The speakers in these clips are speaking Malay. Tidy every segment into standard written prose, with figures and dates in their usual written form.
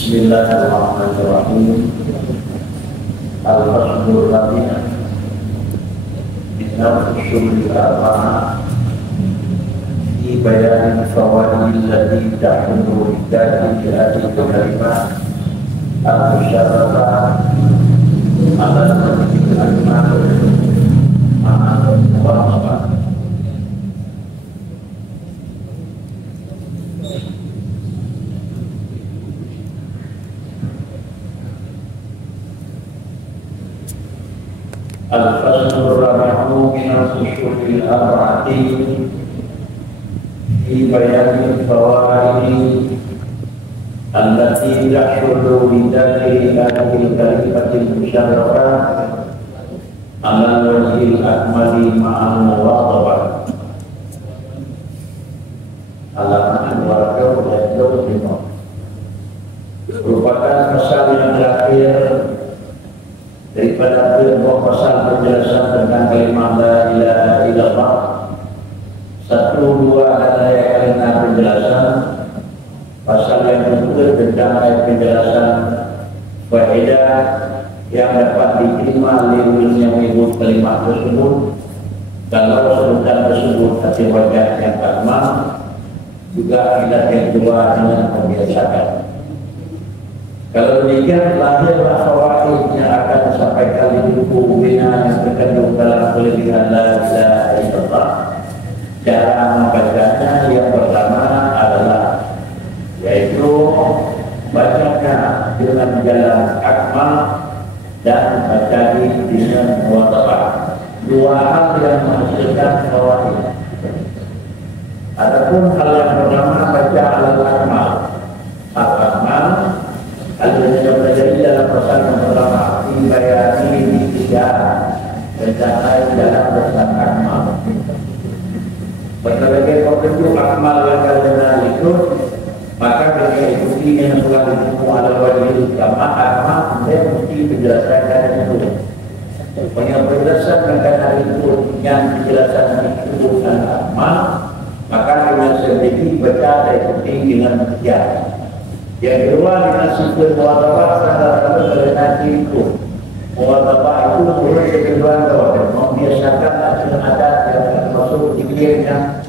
Bismillahirrahmanirrahim. Al-Faslul Rabi' Bid'ah usul al-arba'ah fi bayan fawaidil lati tahulu lidati hadhihi kalimah al-musyarakah ala al-kalimah ma'al Al-Faslul Rabi'u minal usulil arba'ati fi bayanil fawaidi allati yahsulu bidalil hadhil kalimatil musyarakah ala wajhil akmali ma'al muwadhabah. Halaman 225 merupakan pasal yang terakhir daripada pasal penjelasan tentang kalimat la ilaha illallah. 1, 2 adalah kalimat penjelasan. Pasal yang kedua tentang penjelasan faedah yang dapat diterima oleh yang menyebut kalimat tersebut. Kalau sebutan tersebut ada wajah yang akmal, juga kalimat yang kedua dengan pembiasaan. Kalau demikian, lahirlah fawaid yang akan disampaikan di buku bina yang terkandung dalam kelebihan la ilaha illallah. Cara membacanya yang pertama adalah yaitu bacakan dengan jalan akmal dan baca dengan muwadhabah. Dua hal yang menghasilkan fawaid. Adapun hal yang pertama baca al-akmal. Al-akmal yang terjadi dalam pasal yang pertama dibayani rencana dalam pasal akmal. Berbagai petunjuk akmal yang kalian itu, maka dengan ikuti yang telah ditemukan ala wajib utama akmal, saya mesti menjelaskan itu. Penjelasan tentang itu yang dijelaskan itu bukan akmal, maka dengan sendiri baca dan ikuti dengan sekian. Yang kedua dengan sifat muwadhabah salah satu dari itu. Muwadhabah itu boleh kedua membiasakan adat yang termasuk zikir yang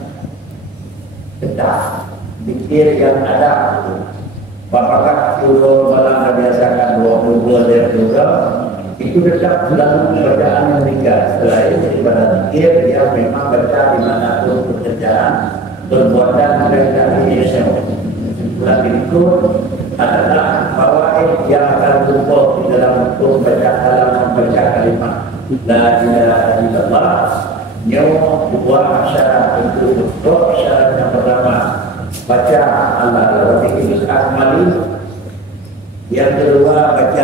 kedah, zikir yang ada. Apakah itu malah membiasakan 22 dari juga itu tetap dalam bacaan yang ringkas. Selain daripada zikir yang memang baca dimanapun pekerjaan perbuatan mereka ini semua. Lagi itu adalah fawaid yang akan berubah di dalam bentuk membaca kalimat la ilaha illallah. Yang dua syarat untuk syarat yang pertama baca ala wajhil akmali. Yang kedua baca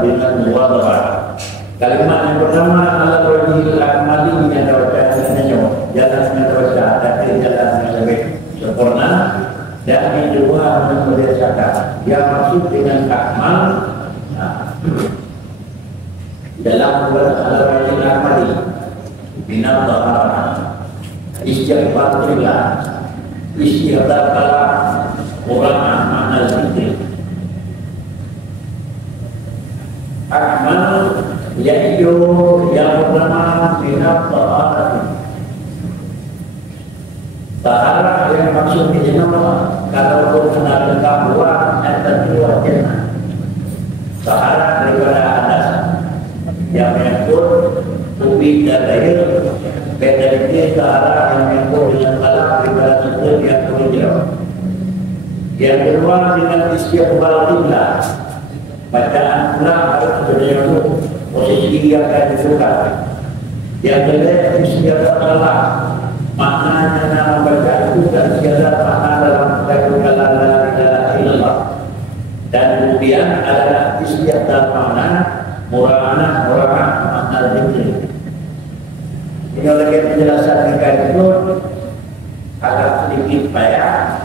dengan muwadhabah. Kalimat yang pertama ala wajhil akmali yang bacanya jalan baca dan jalan yang sempurna. Dan yang kedua membiasakan yang maksud dengan akmal dalam bulan al-wajib akmali binat taharah istighfar billah istighfar kalam orang amal zikir akmal yaitu yang pertama binat taharah. Taharah yang maksudnya nama kalau berkenaan dengan buah dan dua jenis. Taharah daripada adas yang menyangkut tubi dan air. Beda ini taharah yang menyangkut dengan kalam daripada sudut yang berujung. Yang kedua dengan istighfar billah. Bacaan pula harus menyangkut posisi yang akan disukai. Yang kedua istighfar kalam. Maknanya dalam baca itu dan segala makna dalam kata la ilaha illallah. Dan kemudian adalah istighfar makna mura'anah makna zikir. Ini lagi penjelasan mereka itu agak sedikit payah,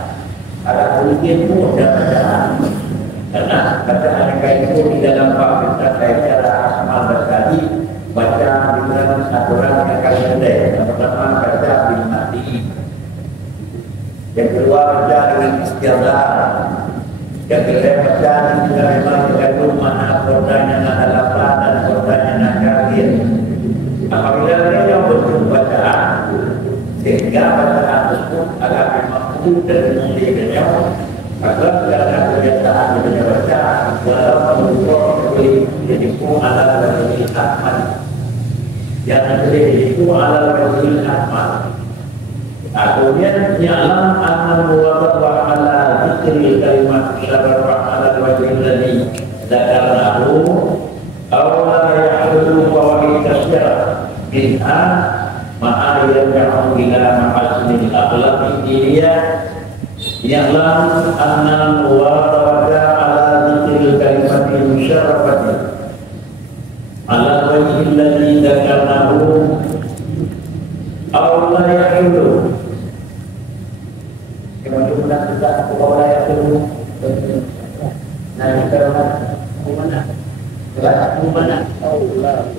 agak sedikit mudah bacaan. Karena bacaan mereka itu di dalam bab terkait cara asmal berkali baca dengan aturan yang kalian ada. Yang pertama baca bil mati. Yang kedua baca dengan istighfar. Yang kelebatan juga memang tergantung mana korbannya nak lapar dan korbannya nak kafir. Apabila dia berjumpa bacaan, sehingga bacaan tersebut agak mampu dan menjadikannya agar karena kebiasaan dia baca dalam menurut diriku ala wajib amal yang diriku ala wajib amal. Kemudian ya'lam anna muwafaqah ala dzikri kalimat syarafah ala wajib alladhi dzakarnahu aw la yahulu fawaid katsirah minha ma'a yarja'u ila mahasinil akhlaq diniyah. Ya'lam anna muwafaqah ala dzikri kalimat syarafah ala wajib alladhi dzakarnahu aw la yahulu kemudian kita wilayah dulu. Nah, kita mana? Wilayah mana? Oh, wilayah.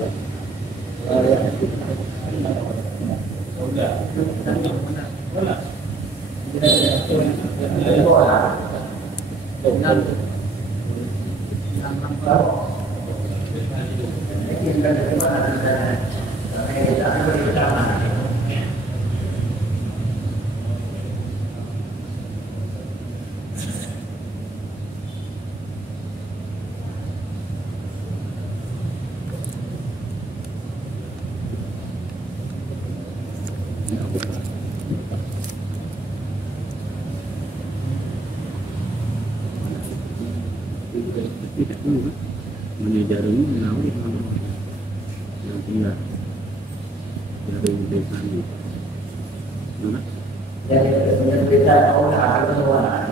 Mana jarum laut yang tinggal jarum desa ni. Mana? Yang kita tahu akan semua.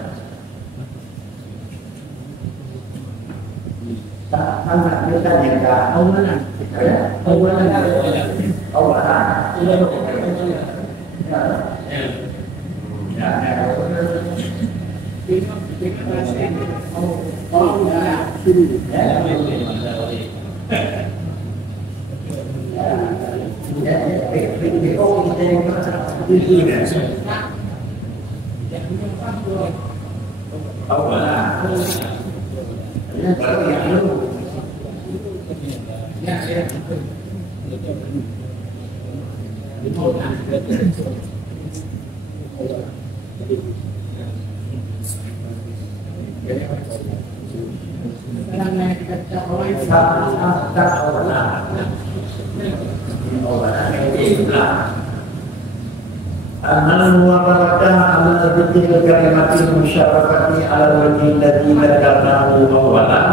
Anak kita yang dah awalan, awalan. Amal muwafaqqah ala dzikri kalimatin musyarakati ala wajhi allati dzakarnahu awwalan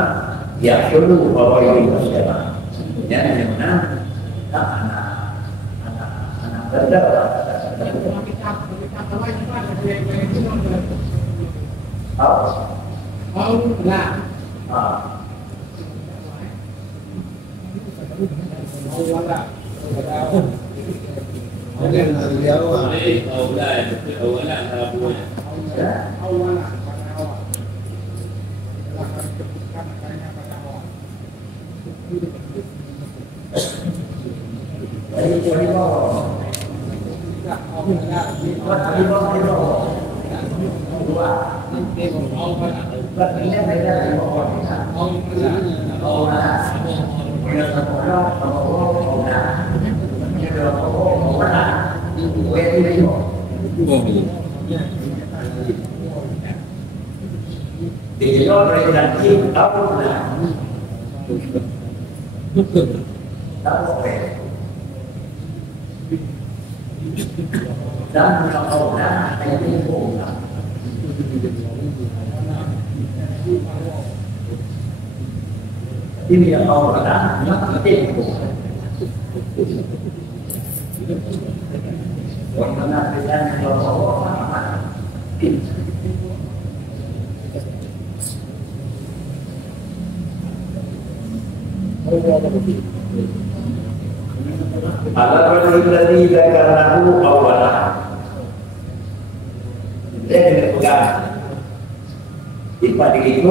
yahulu fawaidul syarah. Yang mana anak berdoa. Ini yang kau katakan, yang penting. Karena kita Alat wajib dzakarnahu awalan. Dia kena pegang. Pada itu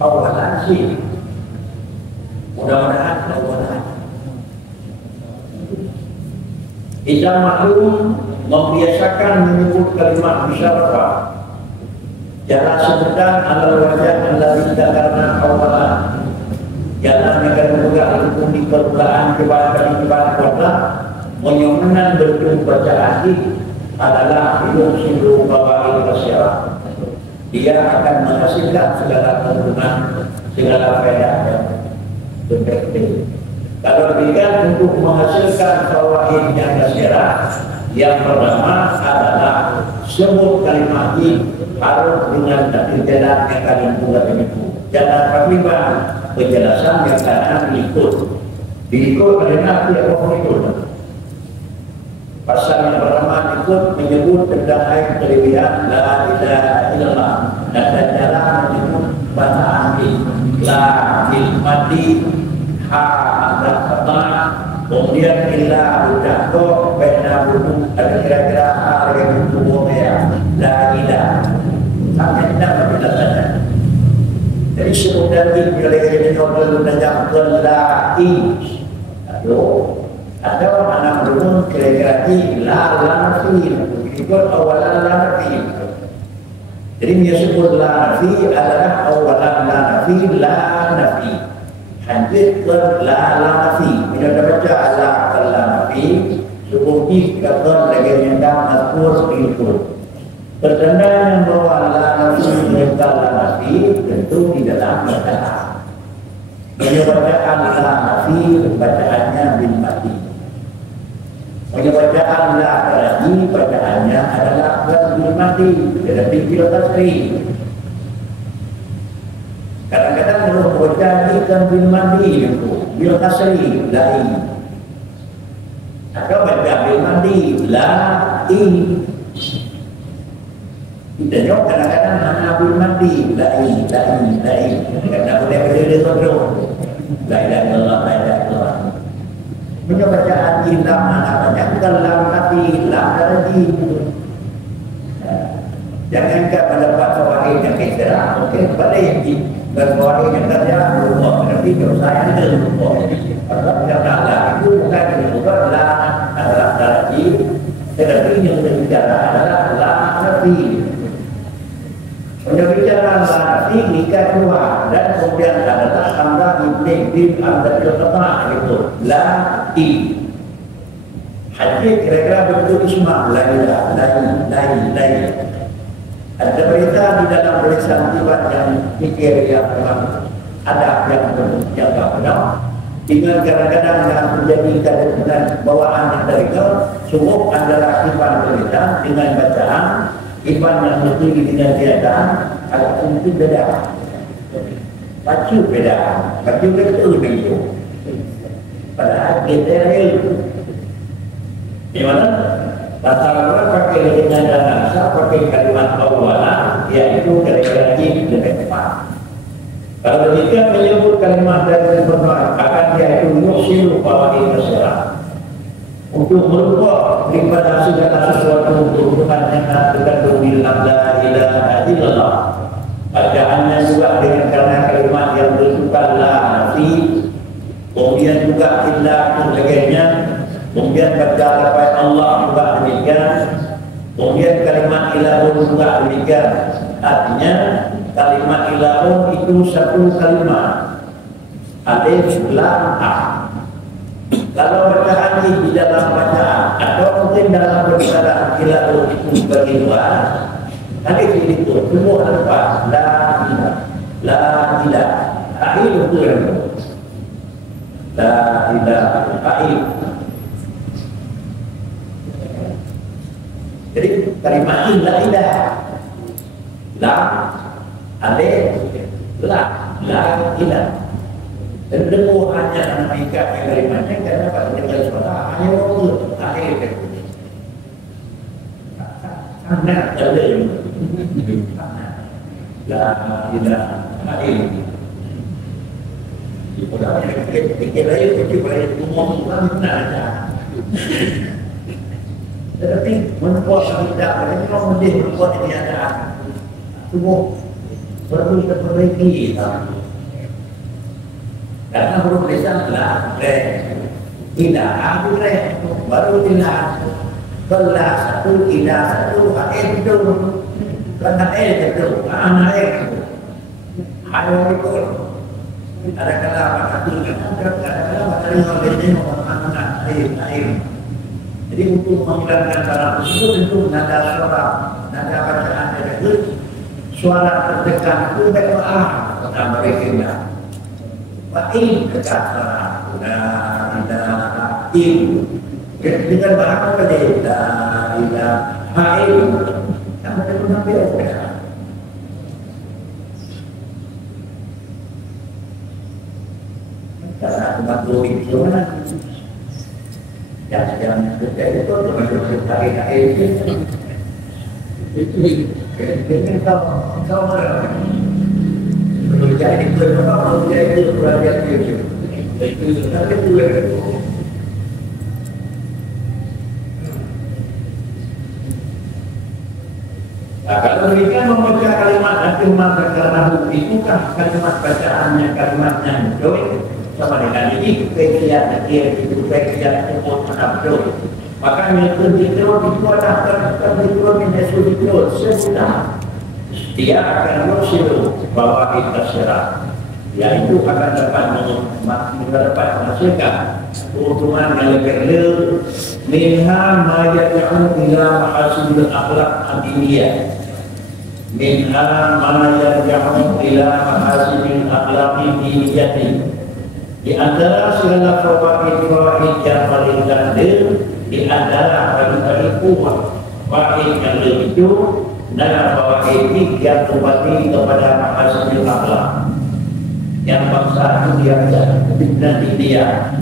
awalan sih. Mudah-mudahan awalan. Kita maklum membiasakan menyebut kalimat musyawarah. Jalan sebutan ala wajah adalah karena awalan. Jalan negara juga hukum di permukaan kebahan kota menyomenan bentuk bacaan ini adalah hidup silu bawah masyarakat. Dia akan menghasilkan segala keuntungan, segala faedah yang berpenting. Kalau demikian untuk menghasilkan fawaid yang kasirah, yang pertama adalah sebut kalimat ini harus dengan jalan yang kalian buat itu. Jangan apabila penjelasan yang akan diikut karena tidak ikut. Pasal yang pertama ikut menyebut tentang ayat kelebihan la ilaha illallah dan jalan menyebut bacaan la ilmati ha dan kata kemudian illa udah kok benda butuh ada kira-kira hal yang butuh ya la ilaha sampai tidak berbicara. Jadi semudah ini bila kita menanyakan la atau mana belum kira-kira la nafi itu awalan la nafi. Jadi dia sebut la nafi adalah awalan la nafi la nafi. Hancurkan la nafi. Bila kita baca la nafi, seperti kata lagi yang akur itu. Pertanda yang bahwa la nafi mereka la nafi tentu di dalam bacaan. Ini bacaan la nafi bacaannya bil mati. Bacaan la tadi bacaannya adalah bil mati, tetapi bil tasri. Kadang-kadang kalau baca ikan bil mati itu bil tasri lain. Atau baca bil mati la in. Kita jawab kadang-kadang mana bil mati lain. Kadang boleh berdiri kontrol. La ilaha illallah, la ilaha illallah. Punya bacaan ilam mana banyak bukan lam tapi lam tadi. Jangankan mendapat fawaid yang kira, okey, pada yang berfawaid yang kerja berubah, berarti saya itu berubah. Kalau tidak ada itu bukan berubah lah adalah tadi, tetapi yang berbicara adalah lam tadi. Berbicara lam tadi nikah dua dan kemudian adalah anda bin anda berkata itu la i. Hadis kira-kira bentuk isma lain. Ada berita di dalam tulisan tibat yang fikir yang memang ada yang berjaga benar. Dengan kadang-kadang yang menjadi dengan bawaan yang terikal, sungguh adalah iban berita dengan bacaan, iban yang berdiri dengan tiadaan, agak mungkin beda. Baca beda itu. Padahal kita itu gimana? Bahasa Arab pakai dengan bahasa pakai kalimat awalan, yaitu kira-kira lebih tepat. Kalau kita menyebut kalimat dari berbagai akan yaitu yusilu fawaid masyarakat untuk merubah daripada segala sesuatu berhubungan dengan bilang la ilaha illallah. Bacaannya juga dengan karena kalimat yang bersifat la nafi, kemudian juga illa sebagainya. Kemudian baca lafaz Allah juga demikian. Kemudian kalimat ilahun juga demikian. Artinya kalimat ilahun itu satu kalimat. Alif lam ha. Kalau bacaan di dalam bacaan atau mungkin dalam perbicaraan ilahun itu bagi luar. Alif itu semua alfa la ilaha akhir itu la ilaha akhir. Jadi kalimat ini la ilaha la alif la ilaha. Dan demo hanya mengikat kalimatnya karena pada dengar suara hanya waktu akhir itu. Karena ada la ilaha akhir. Pikir aja ngomong mana aja. Tetapi membuat tidak, mereka mesti membuat keadaan semua perlu diperbaiki. Karena huruf lisan adalah Ilah boleh, baru ilah. Belah satu, ilah satu, air itu. Karena air itu, anak air itu. Hayo itu. Ada kala hati, ada kala terima berdiri anak air. Jadi untuk menghilangkan barang tersebut itu nada suara, nada bacaan tersebut, suara tertekan itu berdoa kepada mereka. Fa'il kata la il dengan bahasa beda la fa'il sama dengan beda. Karena waktu itu yang kita itu termasuk hari-hari itu kau merah. Jadi itu apa? Jadi itu perhatian itu. Itu tapi itu. Nah, kalau mereka membaca kalimat kalimat karena itu kan kalimat bacaannya kalimatnya joy sama dengan ini kegiatan itu kegiatan untuk menabur. Maka itu itu ada terbentuk menjadi itu sesudah. Dia akan bersiru bahwa kita serah, yaitu akan dapat menghasilkan keuntungan yang lebih minha ma yad'u ila mahasinil akhlaq ad-diniyah minha ma yad'u ila mahasinil akhlaq ad-diniyah. Di antara segala fawaid yang paling gandil, di antara paling kuat fawaid yang lebih itu dan bahwa ini yang kembali kepada mahasinil akhlak yang bangsa dunia dan dia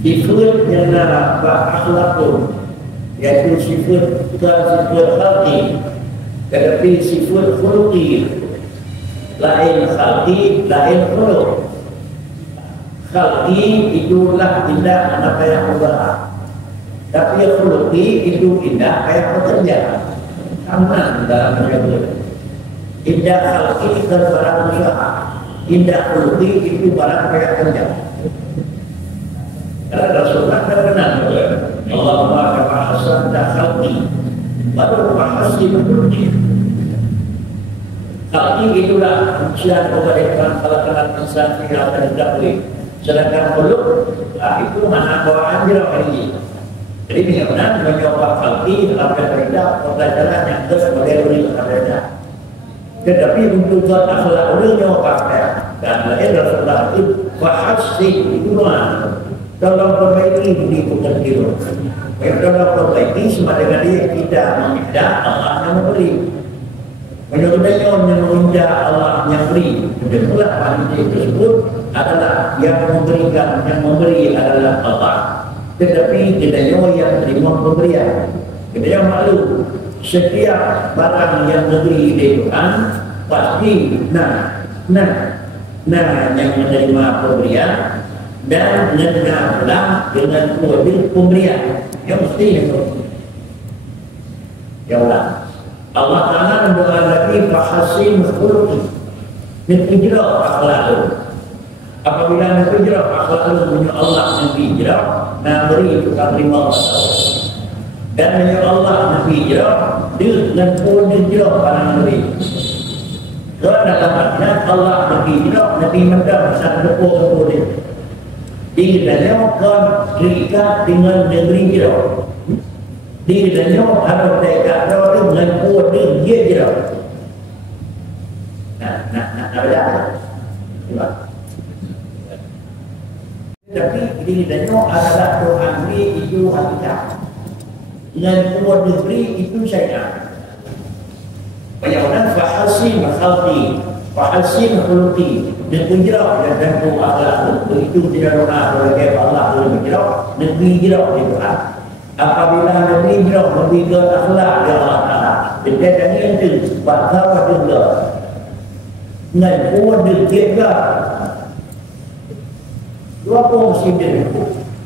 sifat yang adalah akhlakun yaitu sifat khalqi tetapi sifat khuluqi lain khalqi lain khuluq. Khalqi itulah indah apa yang bergerak, tapi khuluqi itu indah kayak bekerja aman dalam menjaga. Indah khalqi dan barang usaha, indah khuluqi itu barang kayak kerja. Karena Rasulullah benar Allah maha hasan dan khalqi baru hasan khuluqi. Khalqi itulah ujian kebaikan kalau insan tidak ada dapur. Sedangkan khuluq itu mana bawaan jerah ini. Jadi benar-benar mencoba khalqi dalam perintah pelajaran yang sebagai beri kepada. Tetapi untuk akhlak orang nyoba dan lain Rasulullah itu fahassin itu mana? Dalam perbaiki di bukan kilo. Dalam perbaiki sama dengan dia tidak meminta Allah yang memberi. Menurutnya yang meminta Allah yang beri. Itulah panitia tersebut adalah yang memberikan, yang memberi adalah Allah. Tetapi kita yang terima pemberian. Kita yang malu setiap barang yang diberi di Tuhan pasti yang menerima pemberian dan menerima dengan kuatir pemberian yang mesti itu. Ya Allah, Allah Taala mendoakan lagi fahasin khuluqi min ijra akhlaqu. Apabila nak hijrah akhlak punya Allah yang hijrah nak beri tukar terima dan punya Allah yang hijrah dia dan pun hijrah pada beri. Kalau dalamnya Allah yang hijrah Nabi mendam satu puluh dia. Di dalamnya kan terikat dengan negeri hijrah. Di dalamnya ada terikat dengan pun dia hijrah. Ada. Tapi ini danyo adalah Tuhan beri itu hakikat. Dengan kuat diberi itu saya. Banyak orang fahasin khalqi, fahasin khuluqi, dan hijrah dan tentu akhlak itu tidak pernah oleh Allah dalam hijrah, negeri hijrah di Tuhan. Apabila negeri hijrah lebih ke akhlak ya Allah Taala, dan itu bahawa juga. Dengan kuat diberi dua fungsi dia.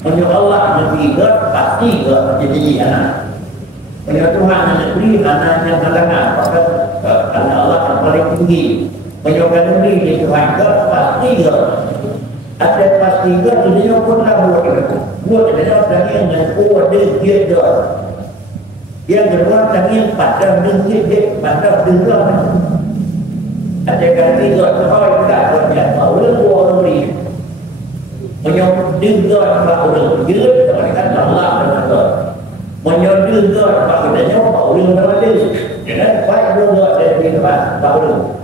Menurut Allah negeri pasti jadi anak. Menurut Tuhan negeri anak yang kalangan. Karena Allah yang paling tinggi. Menurut negeri di Tuhan pasti ada pasti juga dunia pun lah buat adalah tangan yang kuat dia yang kedua tangan padam dia padam dia ada kali juga kalau kita kerja baru orang ni menyok juga baru dia kan Allah betul menyok juga baru dia nyok baru dia jadi baik juga dari baru.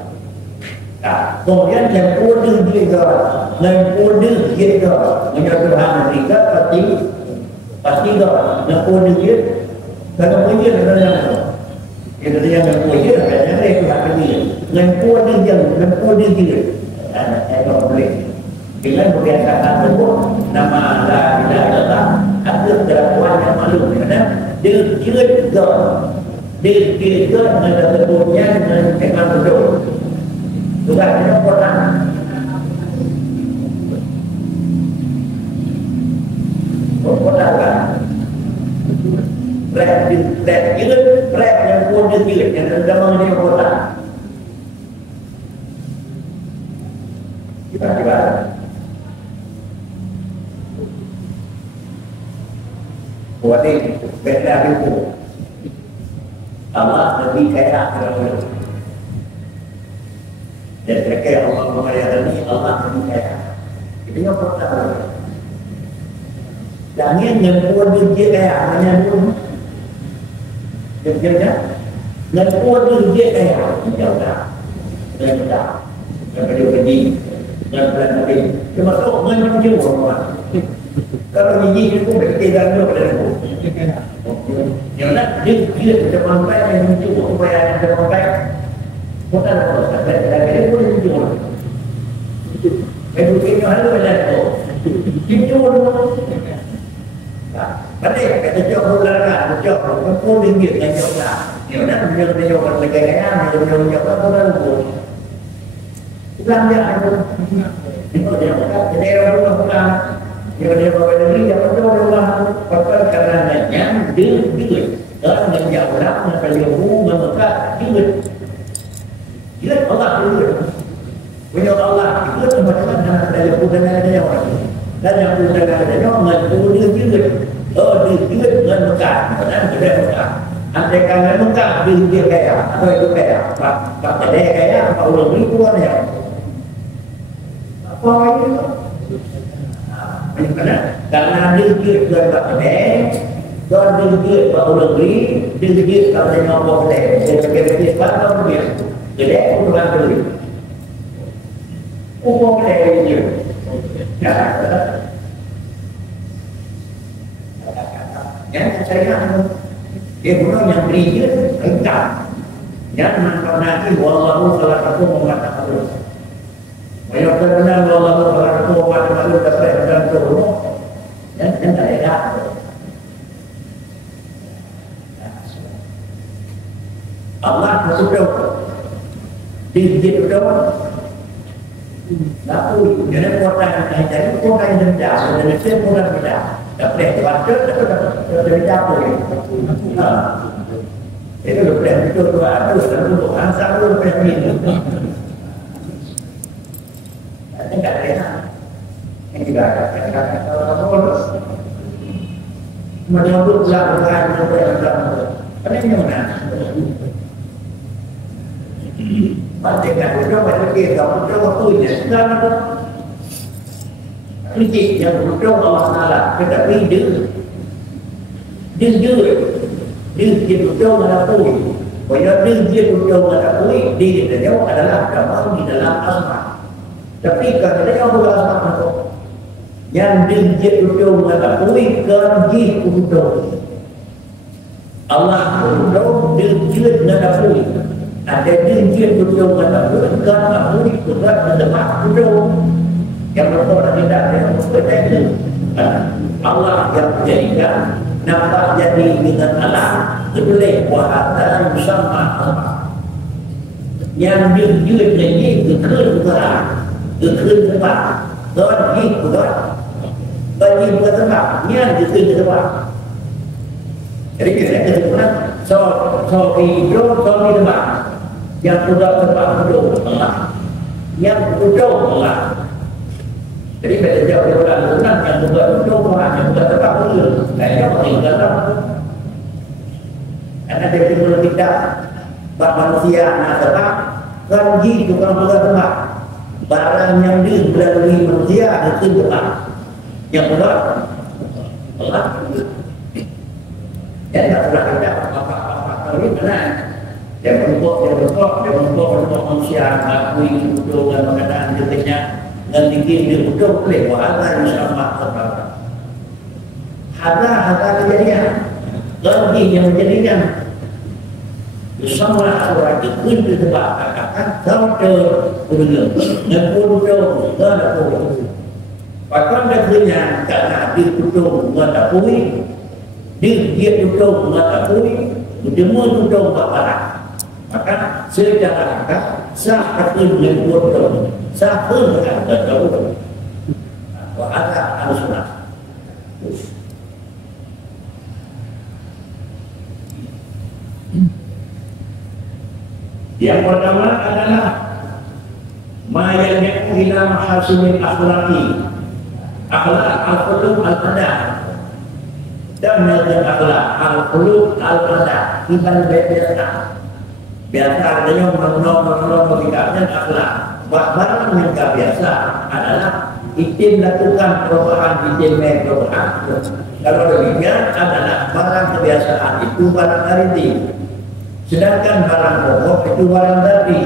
Nah, kemudian yang kode juga, yang kode juga, menyatakan mereka pasti juga, yang kode dia, kalau punya adalah yang punya adalah itu hak dia, yang kode dia, ada boleh. Bila berkaitan dengan nama la ilaha illallah, ada kelakuan yang malu, kerana dia juga menetapkannya dengan betul. Juga ada orang kan rek yang pun dia yang dalam dia orang tiba-tiba buat ini beda itu Allah lebih kaya dari dan mereka Allah mengajarkan ini Allah mengajarkan itu yang pertama dan yang pun dia kaya hanya pun dia dan pun dia kaya jauh dan pergi dan berhenti cuma tu menunjuk orang kalau gigi itu berkaitan dengan itu yang nak dia sampai yang menunjuk supaya yang sampai bukan apa sampai boleh jual education ada banyak tu jual balik kata jual bulan jual pun ringgit yang jual yang nak jual negara jual apa bukan belanja itu dia jadi orang bukan dia bawa diri dia betul rumah pasal karenanya dia orang yang jauh nak kalau memekat dia dia Allah dulu. Punya Allah itu tempat-tempat dari budaya dia orang. Dan yang budaya dia orang dia juga. Dia juga dengan Mekah. Dan dia Mekah. Andai kata Mekah dia kaya. Apa itu kaya? Pak dia kaya. Pak ulang ribuan ya. Apa itu? Karena dia juga Pak dia. Dan dia juga Pak ulang ribu. Dia juga kalau dia ngomong dia. Dia kira-kira apa dia. Jadi aku bukan beli. Umum dari itu. Yang saya dia bukan yang beli dia enggak. Yang nampak nanti wallahu salah satu mengatakan itu. Banyak benar wallahu salah satu mengatakan itu dapat dan turun. Yang tak ada. Allah bersudah. Dia berdoa, lalu dia kota yang jadi kota yang rendah, dan dia kota rendah. Tapi waktu itu dari jatuh itu. Itu lepas itu dua itu satu angsa itu lepas ini. Ini tak ada. Ini tidak ada. Kalau menurut laporan apa yang mana? Pastikan betul betul kalau betul waktunya sekarang tu kritik yang betul Allah Taala tetapi dia betul mengakui bahwa dia betul mengakui dia adalah agama di dalam asma. Tapi kalau dia bukan asma itu yang dia betul mengakui kan dia betul Allah betul dia mengakui. Ada dia betul kata bukan aku berat berdemak betul yang berkorban tidak yang betul Allah yang menjadikan nampak jadi dengan Allah boleh wahatan sama Allah yang dia jadi kekal tempat dan hidup bagi tempat yang kekal tempat jadi kita kena so hidup tempat yang sudah tempat duduk Allah yang duduk Allah Jadi beda jauh daripada alunan yang bukan duduk orang yang bukan tetap dulu. Kayaknya meninggal lah. Karena dia belum tidak bak manusia nak tetap kan gitu kan bukan tetap. Barang yang dilalui manusia itu tetap. Yang bukan Allah. Ya tak pernah ada apa-apa ini benar. Dia bentuk manusia mengakui duduk dan mengenal detiknya. Dan tinggi di ujung boleh wahana bersama terbatas. Harta kejadian, lagi yang menjadikan bersama orang itu di tempat akan tahu ke dunia dan pun dan pun. Bahkan akhirnya karena di ujung mengetahui, dia ujung mengetahui, semua ujung berparah. Maka secara akal sah akan menyebut sah pun berada jauh. Wahada al-sunnah. Yang pertama adalah ma'yani'u ila mahasinil akhlaqi, akhlaq al-qulub al-qadar, dan menjadi akhlaq al-qulub al-qadar, ibal biasa. Biasa adanya mengenal berikatnya akhlak. Barang yang biasa adalah itim lakukan perubahan, itim perubahan. Kalau demikian adalah barang kebiasaan itu barang arti. Sedangkan barang pokok itu barang tadi.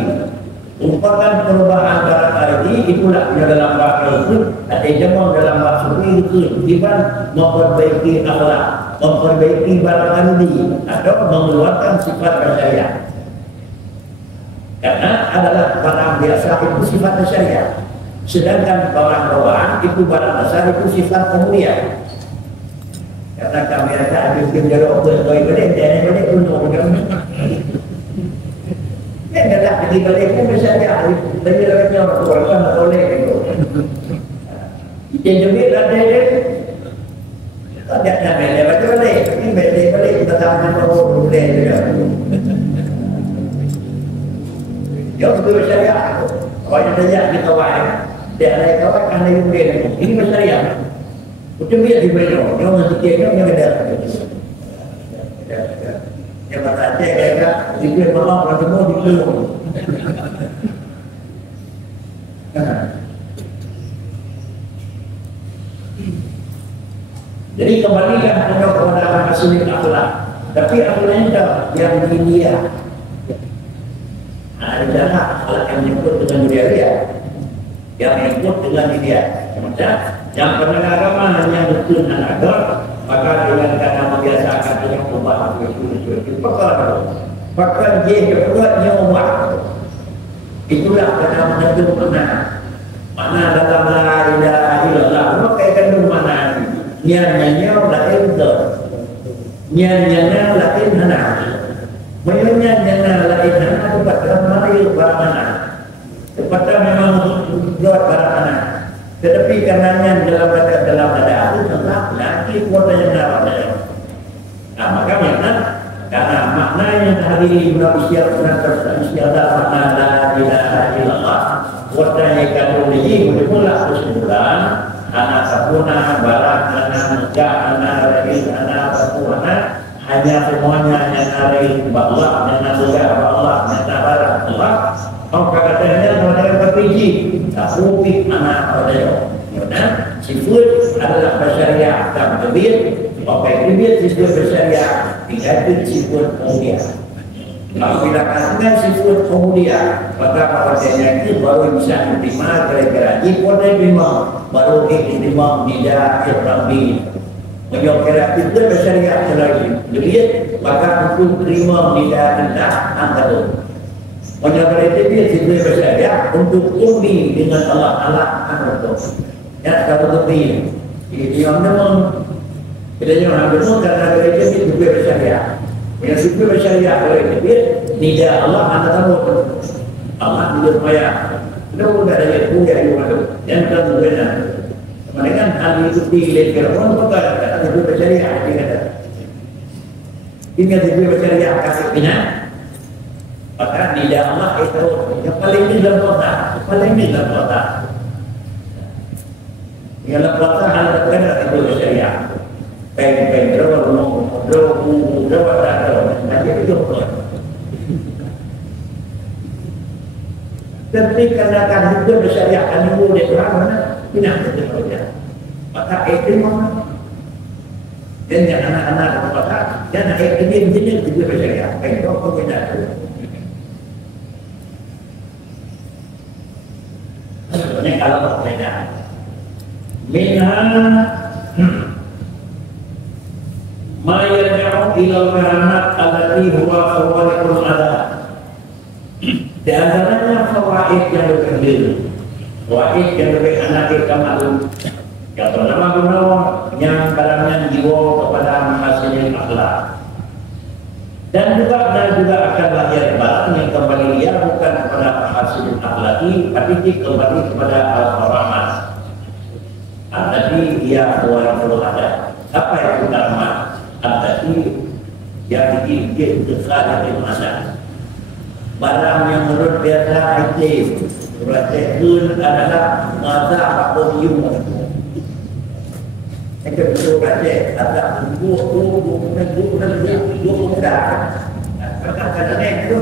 Merupakan perubahan barang arti itulah yang dalam bahasa itu ada jemaah dalam bahasa itu bukan memperbaiki akhlak, memperbaiki barang arti atau mengeluarkan sifat syariat. Karena adalah barang biasa itu sifat syariat. Sedangkan barang bawaan itu barang dasar itu sifat kemuliaan. Karena kami ada bikin jorok boleh boleh gunung kan. Ya adalah di balik itu misalnya dari orangnya orang boleh itu. Jadi ada tak ada bela boleh. Ini bela kita tahu boleh juga. Jauh betul syariat. Orang yang banyak di kawasan, dia ada kawasan kan yang mungkin ini syariat. Betul dia di bawah, dia masih kena yang ada. Yang berarti mereka di bawah orang semua di bawah. Jadi kembalikan kepada asli akhlak. Tapi akhlaknya yang di India. Ada jarak akhlak yang menyebut dengan budaya, yang menyebut dengan dia. Yang pendengar agama hanya betul dan adil, maka dengan karena membiasakan dengan pembahasan itu perkara. Maka dia berbuatnya umat. Itulah karena menentu mana dalam la ilaha illallah. Maka kandung mana nyanyinya lahir dah, nyanyinya lahir hana. Menyanyinya lahir hana kepada mari barana. Kepada memang buat barana. Tetapi karenanya dalam dada itu tetap lagi kuat yang dalam dada. Nah maka memang karena maknanya hari ini berusia makna la ilaha illallah kuatnya kandung ini bermula kesimpulan anak sapuna barang anak muda anak rahim anak sapuna hanya semuanya yang hari Allah yang muda Allah yang barang Allah. Kau katanya mereka berpiji, tak rupi anak pada karena sifat adalah bersyariah dan kebir. Oke, kebir sifat bersyariah diganti sifat kemudian. Apabila katakan sifat kemudian, maka pakarnya itu baru bisa diterima kira-kira. Jika diterima, baru diterima tidak terlambat. Menyokera itu bersyariah lagi. Kebir, maka untuk terima tidak hendak angkat. Menyokera itu dia sifat bersyariah untuk undi dengan Allah angkat. Ya, kalau lebih ini yang memang bedanya orang benar karena gereja itu juga bersyariah. Yang juga bersyariah gereja tidak Allah anda tahu Allah tidak supaya tidak ada yang punya yang kan benar. Mereka hal itu dilekir orang bukan kata itu bersyariah tidak. Ini juga bersyariah kasih benar. Maka tidak Allah itu yang paling di dalam kota, paling di dalam kota. Ialah puasa ada kena itu syariah. Pen draw nanti itu. Tapi karena hukum syariah kan boleh mana pindah ke dia. Maka itu mana? Dan yang anak-anak puasa dan ini juga syariah. Pen draw pindah. Ini kalau berbeda. Minha ma yarja'u ila al-karamat allati huwa khawariqul adab. Di antaranya fawaid yang berbeda. Fawaid yang berbeda anak kita maklum. Yang pertama guna yang barangnya jiwa kepada mahasinil akhlak. Dan juga akan lahir barang yang kembali dia bukan kepada mahasinil akhlaki, tapi kembali kepada al-karamat. Tadi dia khawariqul adab. Apa yang utama? Tadi yang dia besar dari mana? Barang yang menurut biasa itu berarti adalah masa podium. Itu berarti ada buku kadang-kadang itu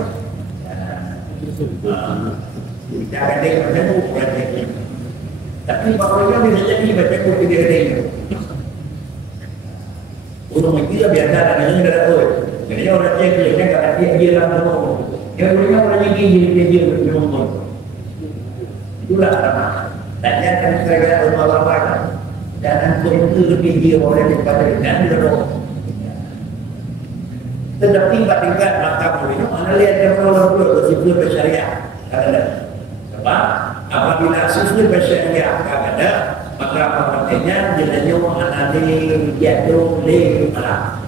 jangan dia berarti. Tapi pokoknya bisa jadi baca buku dia itu. Untuk kita biasa kadang-kadang tidak tahu. Jadi orang cek dia kata dia langsung. Yang punya orang yang dia ngomong. Itulah sama. Tanya kan saya rumah bapak kan. Jangan itu lebih dia orang daripada dengan dia. Tetapi tingkat makam itu mana lihat yang orang dulu sifat bersyariah. Ada. Sebab apabila sifat bersyariah ada, maka apabila jelasnya anali jatuh lewat.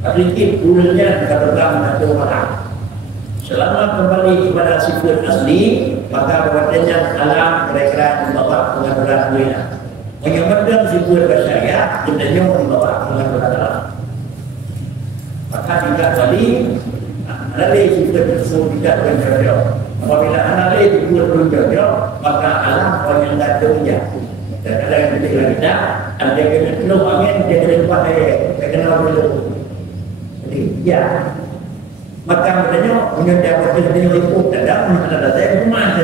Sedikit ulnya keterangan atau orang. Selama kembali kepada sifat asli, maka bahwasanya alam kira-kira membawa pengaturan dunia. Menyebabkan sifat bersyariah, jelasnya membawa pengaturan alam. Maka jika kali anali sifat tersebut tidak bersyariah. Apabila anali sifat bersyariah, maka alam orang yang tak terjadi. Dan ada yang ketiga kita, ada yang kena penuh angin, dia kena lupa kena dulu. Jadi, ya. Maka katanya, punya jawab dia ikut, ada saya rumah.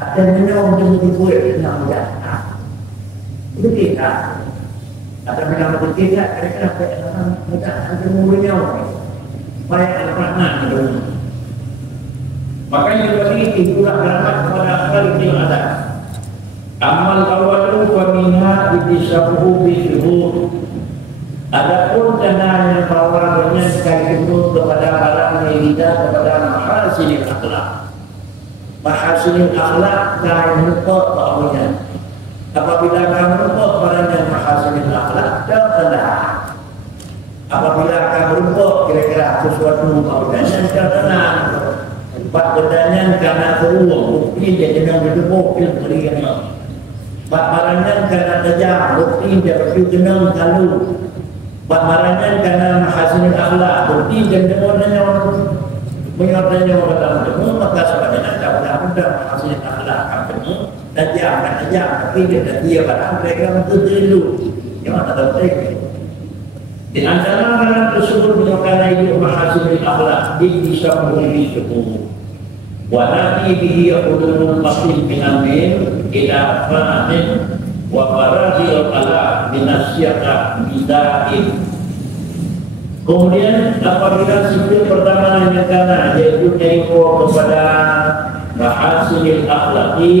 Ada yang untuk dibuat, nak mudah. Itu kita. Ada yang untuk kita, kadang-kadang mudah, ada mulia. Baik al-Rahman itu. Makanya juga itulah rahmat kepada sekali yang ada. Amal awalu wa minha ibisabuhu bisyuhur. Adapun dana yang bawaannya sekali itu kepada barang melida kepada mahasinil akhlak. Mahasinil akhlak dan muka bawanya. Apabila kamu muka barangnya mahasinil akhlak, janganlah. Apabila kamu rumput kira-kira sesuatu badannya tenang, bak badannya karena teruang, bukti dia jangan berdebuk film keriangan. Bak barangnya karena tajam, bukti dia berkenang kalu. Bak barangnya karena mahasinil akhlak, bukti dia dengarnya mengertinya orang dalam maka sebenarnya tak mudah mahasinil akhlak kamu tajam, tapi dia barang mereka untuk dulu. Jangan ada mereka. Di antara barang tersebut menyokana itu mahasinil akhlak disabuhu bisyuhur. Wa nabi bihi ulumul qasim min amin ila fa'amin wa faradil ala minasyaka bidain. Kemudian apabila sifat pertama yang karena yaitu nyaiku kepada mahasinil akhlaki,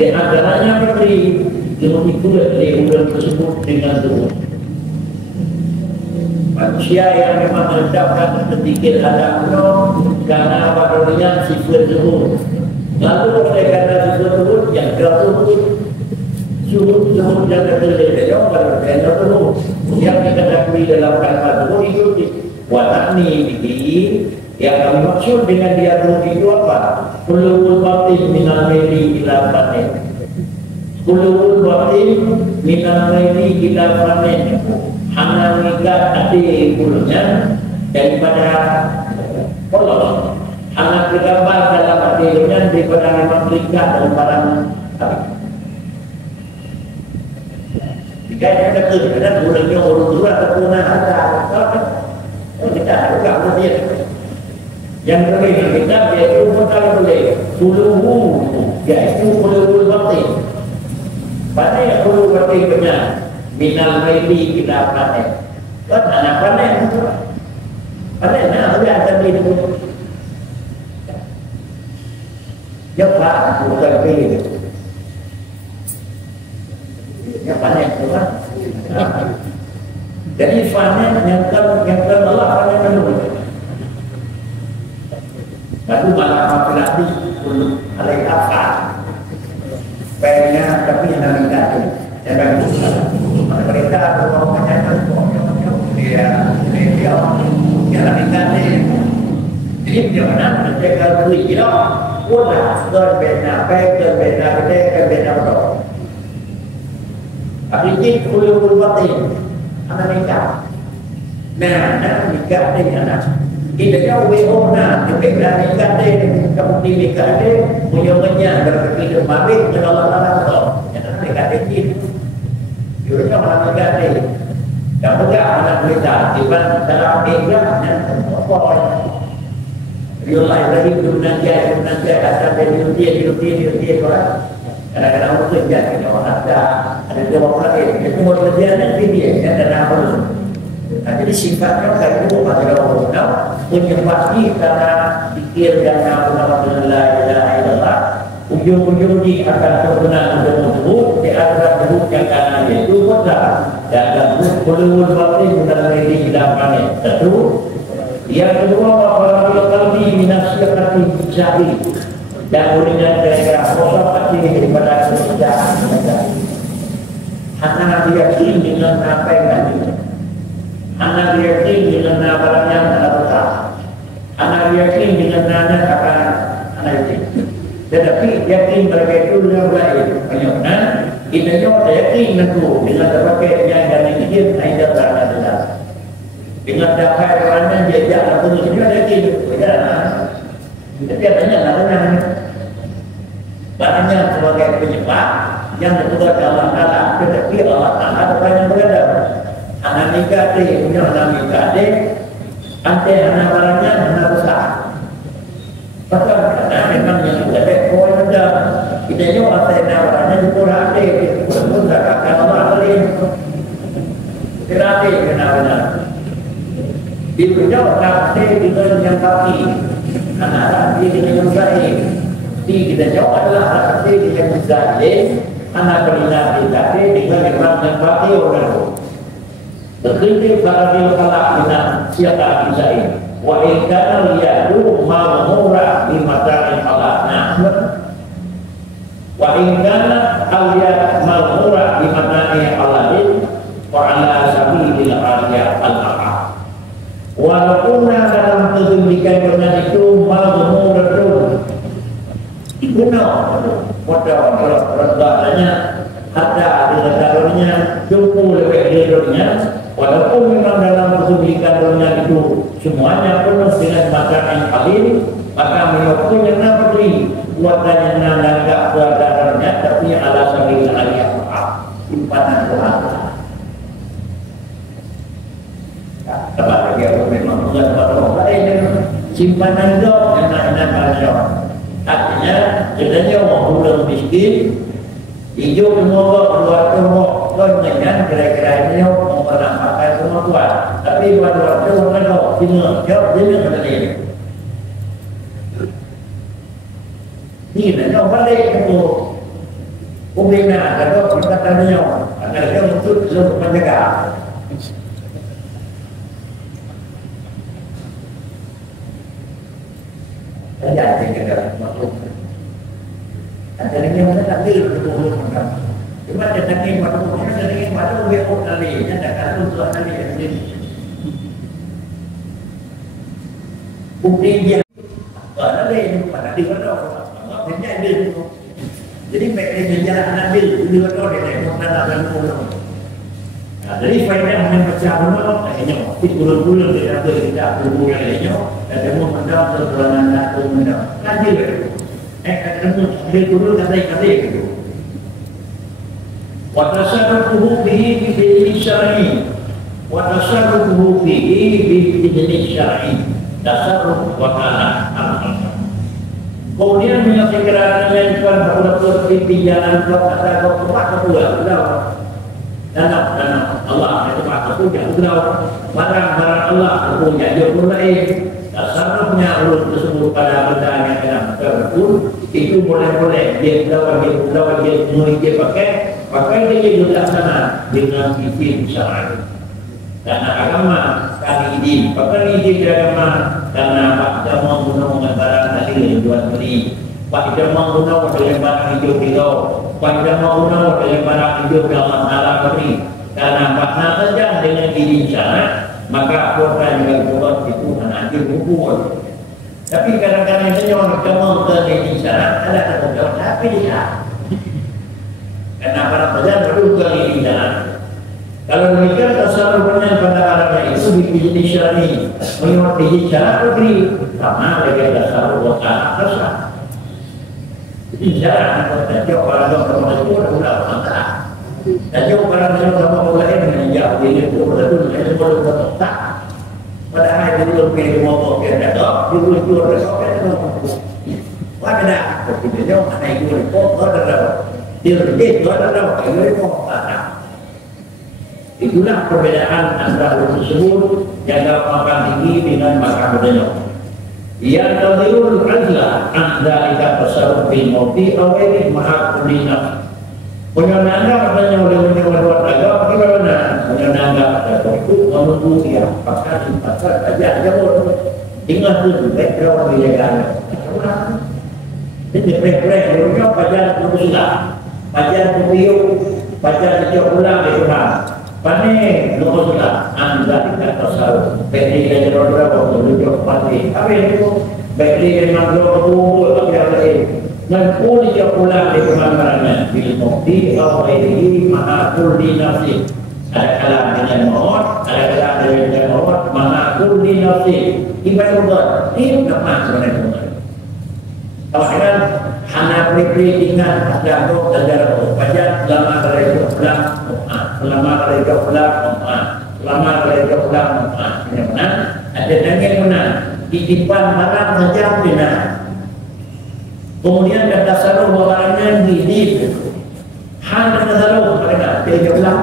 di antaranya seperti dimikul dari ulum tersebut dengan tubuh. Manusia yang memang mendapatkan sedikit adabnya karena padanya sifat tersebut. Lalu oleh karena sifat tersebut yang tersebut suhu yang terjadi pada karena tersebut yang diketahui dalam kata tersebut itu watani ini yang kami maksud dengan dia itu apa? Kulul batin minal meli ila panen. Kulul batin minal meli ila panen. Hanya mengikat hati kulnya daripada polos. Anak tergambar dalam artinya daripada memang terikat dalam barang tapi. Jika ada kerana bolehnya orang tua ataupun ada, kita juga boleh. Yang boleh kita dia itu pun tak boleh. Puluhu, dia itu puluh batin. Pada yang puluh batin benar, minal maili kita panen. Kan anak panen itu. Panen nak ada tadi itu. Jawab bukan pilih. Yang panen itu kan. Jadi panen yang Allah panen dulu. Lalu malah lagi untuk alai apa? Pengennya tapi yang tidak. Jangan mereka kalau menyatakan dia tidak jadi dia mana mereka beli dia udah berbeda berbeda betul. Tapi ini perlu batin anak nikah. Nah nikah dengan anak. Kita jauh wehona, dipikirkan nikah deh, kemudian nikah deh, punya berpikir mabik dengan Allah tu. Jangan nikah deh itu. Jurusnya orang nikah deh. Tak pegang anak kita, tiba dalam nikah dan apa? Real life lagi belum nanti ada dia kadang-kadang mungkin jadi orang ada jawab lagi. Itu mau kerja nanti dia ada apa? Jadi sifatnya kayak itu pada orang punya pasti karena pikir dan nama la ilaha illallah ujung-ujung di akan terkenal untuk di antara buruk yang kanan itu kota dan perlu batin dalam diri dalamnya. Satu, yang kedua apabila kalbi minasyiati jahil dan dengan daerah kosong hati daripada kesejahteraan anak yakin dengan apa yang ada. Anak yakin dengan barang yang ada. Anak yakin dengan anak akan anak yakin. Tetapi yakin mereka itu yang lain. Karena kita yakin itu dengan terpakai yang dan ini ada barang ada. Dengan dapat orang yang jejak atau juga yakin. Tapi adanya larangan. Barangnya sebagai penyebab yang kedua Allah Taala. Tetapi Allah Taala ada yang berbeda. Anak nikah deh, punya anak nikah deh, ante anak barangnya anak besar. Bahkan karena memang yang lebih poin ada, kita juga ante anak barangnya dikurang deh, pun tak akan Allah lain. Terakhir benar-benar. Dibujau ante dengan yang kaki, anak ante dengan yang baik. Kita jauh adalah ante dengan yang baik, anak berinak kita dengan yang kaki orang. Berkini fadil kalak dengan siapa Isa'i wa ingkana liyadu ma'amura di mata'in halakna wa ingkana aliyat ma'amura di mata'in halakin wa ala sabidil aliyat al-aqa walaupun dalam kedudukan dengan itu ma'amura itu guna pada rendahnya ada di negaranya jumlah lebih hidupnya walaupun memang dalam kesulitan dunia itu semuanya penuh dengan makanan halal maka menyokong yang nafri buatannya nanda buatannya tapi alasan ini aliyah simpanan Tuhan sebab dia memang bukan orang lain simpanan dok yang nak artinya sebenarnya orang bulan miskin hijau semua keluar semua dengan kira-kira ini mau pakai semua tuan tapi dua-dua itu orang tahu semua jawab dia kena ini nak balik untuk umumnya kalau kita tanya agar dia untuk seluruh penjaga ada yang kita maklum ada yang mana tak boleh berbohong macam cuma ada yang berbohong ada yang mana berbohong kali ada kalau tuan kali yang ini bukti dia ada yang pada di mana orang punya dia jadi mereka jalan anak dia di mana dia nak nak pulang Jadi faedah yang pecah benar, akhirnya fit bulan-bulan tidak berbulan akhirnya, dan demo mendam terbulanan satu mendam. Nanti ketemu dia dulu kata itu. Watasarrufuhu bihi bi syar'i. Watasarrufuhu bihi bi syar'i. Tasarruf wa kana al-amr. Kemudian menyelesaikan dengan beberapa pipi jalan kata kedua dan Allah itu maka punya barang-barang Allah punya jauh lain tasarrufnya urut tersebut pada benda yang dalam terpun itu boleh dia dia pakai dia juga sana dengan izin syar'i karena agama kali ini pakai izin agama karena Pak kita mau menggunakan barang tadi jual beli Pak kita mau menggunakan dengan barang hijau kita Pak kita mau menggunakan dengan barang hijau dalam alam beri karena makna saja dengan izin syar'i maka korban yang buat itu anak hukum. Tapi kadang-kadang saja orang kamu ke syar'i ada kata tapi dia karena para pejabat perlu ke syar'i. Kalau demikian tasarrufnya pada arahnya itu di syar'i menurut di syar'i sama dengan tasarruf wakil kasar. Jadi syar'i dan jauh pada orang itu sudah mantap. Dan jauh pada orang mulai menjauh ini itu betul itu betul tak. Padahal itu lebih mau kita dah dulu pada kita jauh mana itu ada dia lebih ada itu itulah perbedaan antara tersebut yang makan tinggi dengan makan rendah. Yang tadhirul azla anda ikat tasarruf bil mauti awal mahal kulina. Penyonanga katanya oleh menyewa agama gimana? Penyonanga atau itu menunggu dia pakai aja jauh. Ingat tu background dia. Jadi background dia pajar berusaha, pajar beriuk, pajar jauh ulang di rumah. Pane lokola anda tidak tasarruf beri dari beberapa penduduk pasti apa itu beri dari mandor tapi ada dan pun dia pulang di kemana-mana di mukti atau ini mana kulli nafsi ada kalam dengan maut ada kalam dengan maut mana kulli nafsi ibarat ini nama sebenarnya kalau hanya beri ingat ada roh dan pajak lama dari pulang lama dari pulang lama dari pulang ini benar ada dengan benar titipan barang saja benar kemudian ada tasarruf barangnya di hal tasarruf mereka dia pulang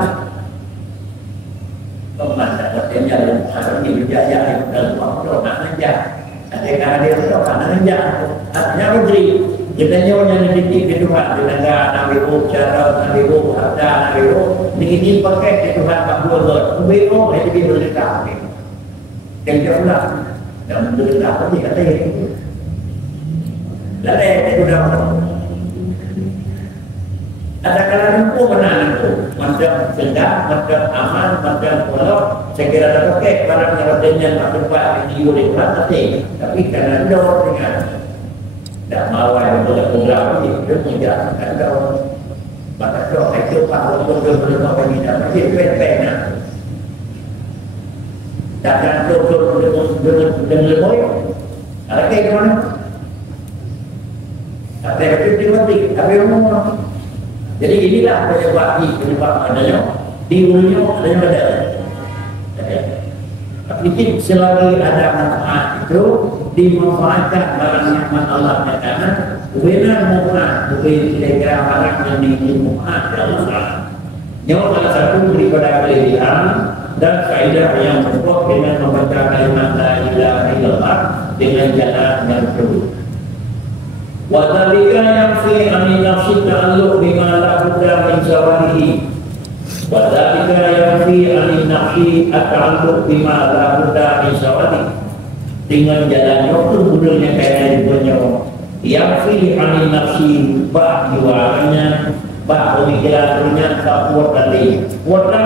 kemana katanya harus berjaya dalam waktu aja ada karena dia itu aja artinya begini kita nyonya dididik di Tuhan dengan Nabi Nuh, cara Nabi Nuh, ada Nabi Nuh, dididik pakai di Tuhan Pak Buat, Nabi Nuh itu dia berdekat. Yang jauhlah, dan berdekat pasti kata itu. Lalu itu dah ada kalangan pun benar itu, macam sedap, macam aman, macam polok. Saya kira ada pakai barang yang artinya tak tempat video di Tuhan tapi karena dia orang dengan tak mahu yang berlaku ini, dia menjalankan daun. Maka kalau itu Pak untuk berlaku ini, dia pepeknya. Takkan betul dengan lebih. Ada kayak mana? Ada yang dimati, ada yang mau. Jadi inilah penyebab adanya di dunia adanya ada. Tapi selagi ada manfaat itu dimanfaatkan barang nikmat Allah karena benar mudah bukan kira-kira barang yang dimanfaat Allah. Yang salah satu daripada kelebihan dan kaidah yang berbuat dengan membaca kalimat la ilaha illallah dengan jalan yang perlu. Wa dzalika yanfi an nafsi ta'alluq bima la budda min zawalihi. Wa dzalika yanfi an nafsi ta'alluq bima la budda min zawalihi. Dengan jalan itu budulnya kayak dipunya yang fi an nafsi ba jualannya ba pemikirannya tak kuat tadi. Kuatlah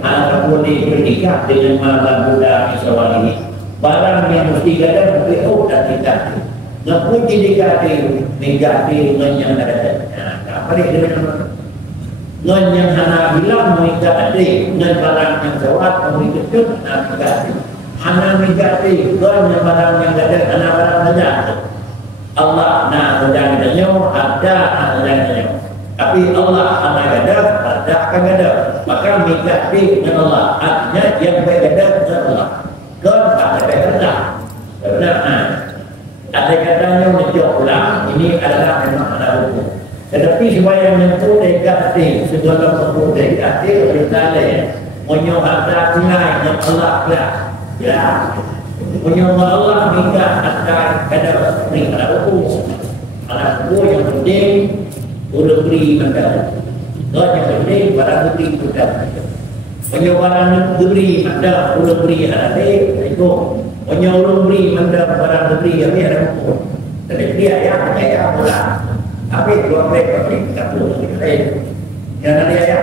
ada boleh bernikah dengan malam muda isawali. Barang yang mesti ada beliau dan tidak. Ngapunci dikati negatif dengan ada. Apa dia dengan Ngon yang hana bilang mengikat adik, ngon barang yang jawab mengikat hana mengikat adik. Hana mengikat adik, ngon yang barang yang ada hana barang saja. Allah nak berjanjinya ada adanya. Tapi Allah hana ada akan ada. Maka mengikat adik dengan Allah. Artinya yang berbeda dengan Allah. Ngon ada berbeda. Benar. Ada katanya menjawab ulang. Ini adalah memang ada hukum. Tetapi supaya menentu dekat hati, segala bentuk dekat hati bertanya, menyuruh ada tunai dengan Allah lah, ya, menyuruh Allah minta ada kadar beri ada hukum, ada hukum yang penting, udah beri mandar, yang penting barang beri mandar, menyuruh barang beri mandar, udah beri ada itu, menyuruh beri mandar barang beri ada hukum, tapi dia yang mula. Tapi dua mereka tak perlu lain. Yang ada ya.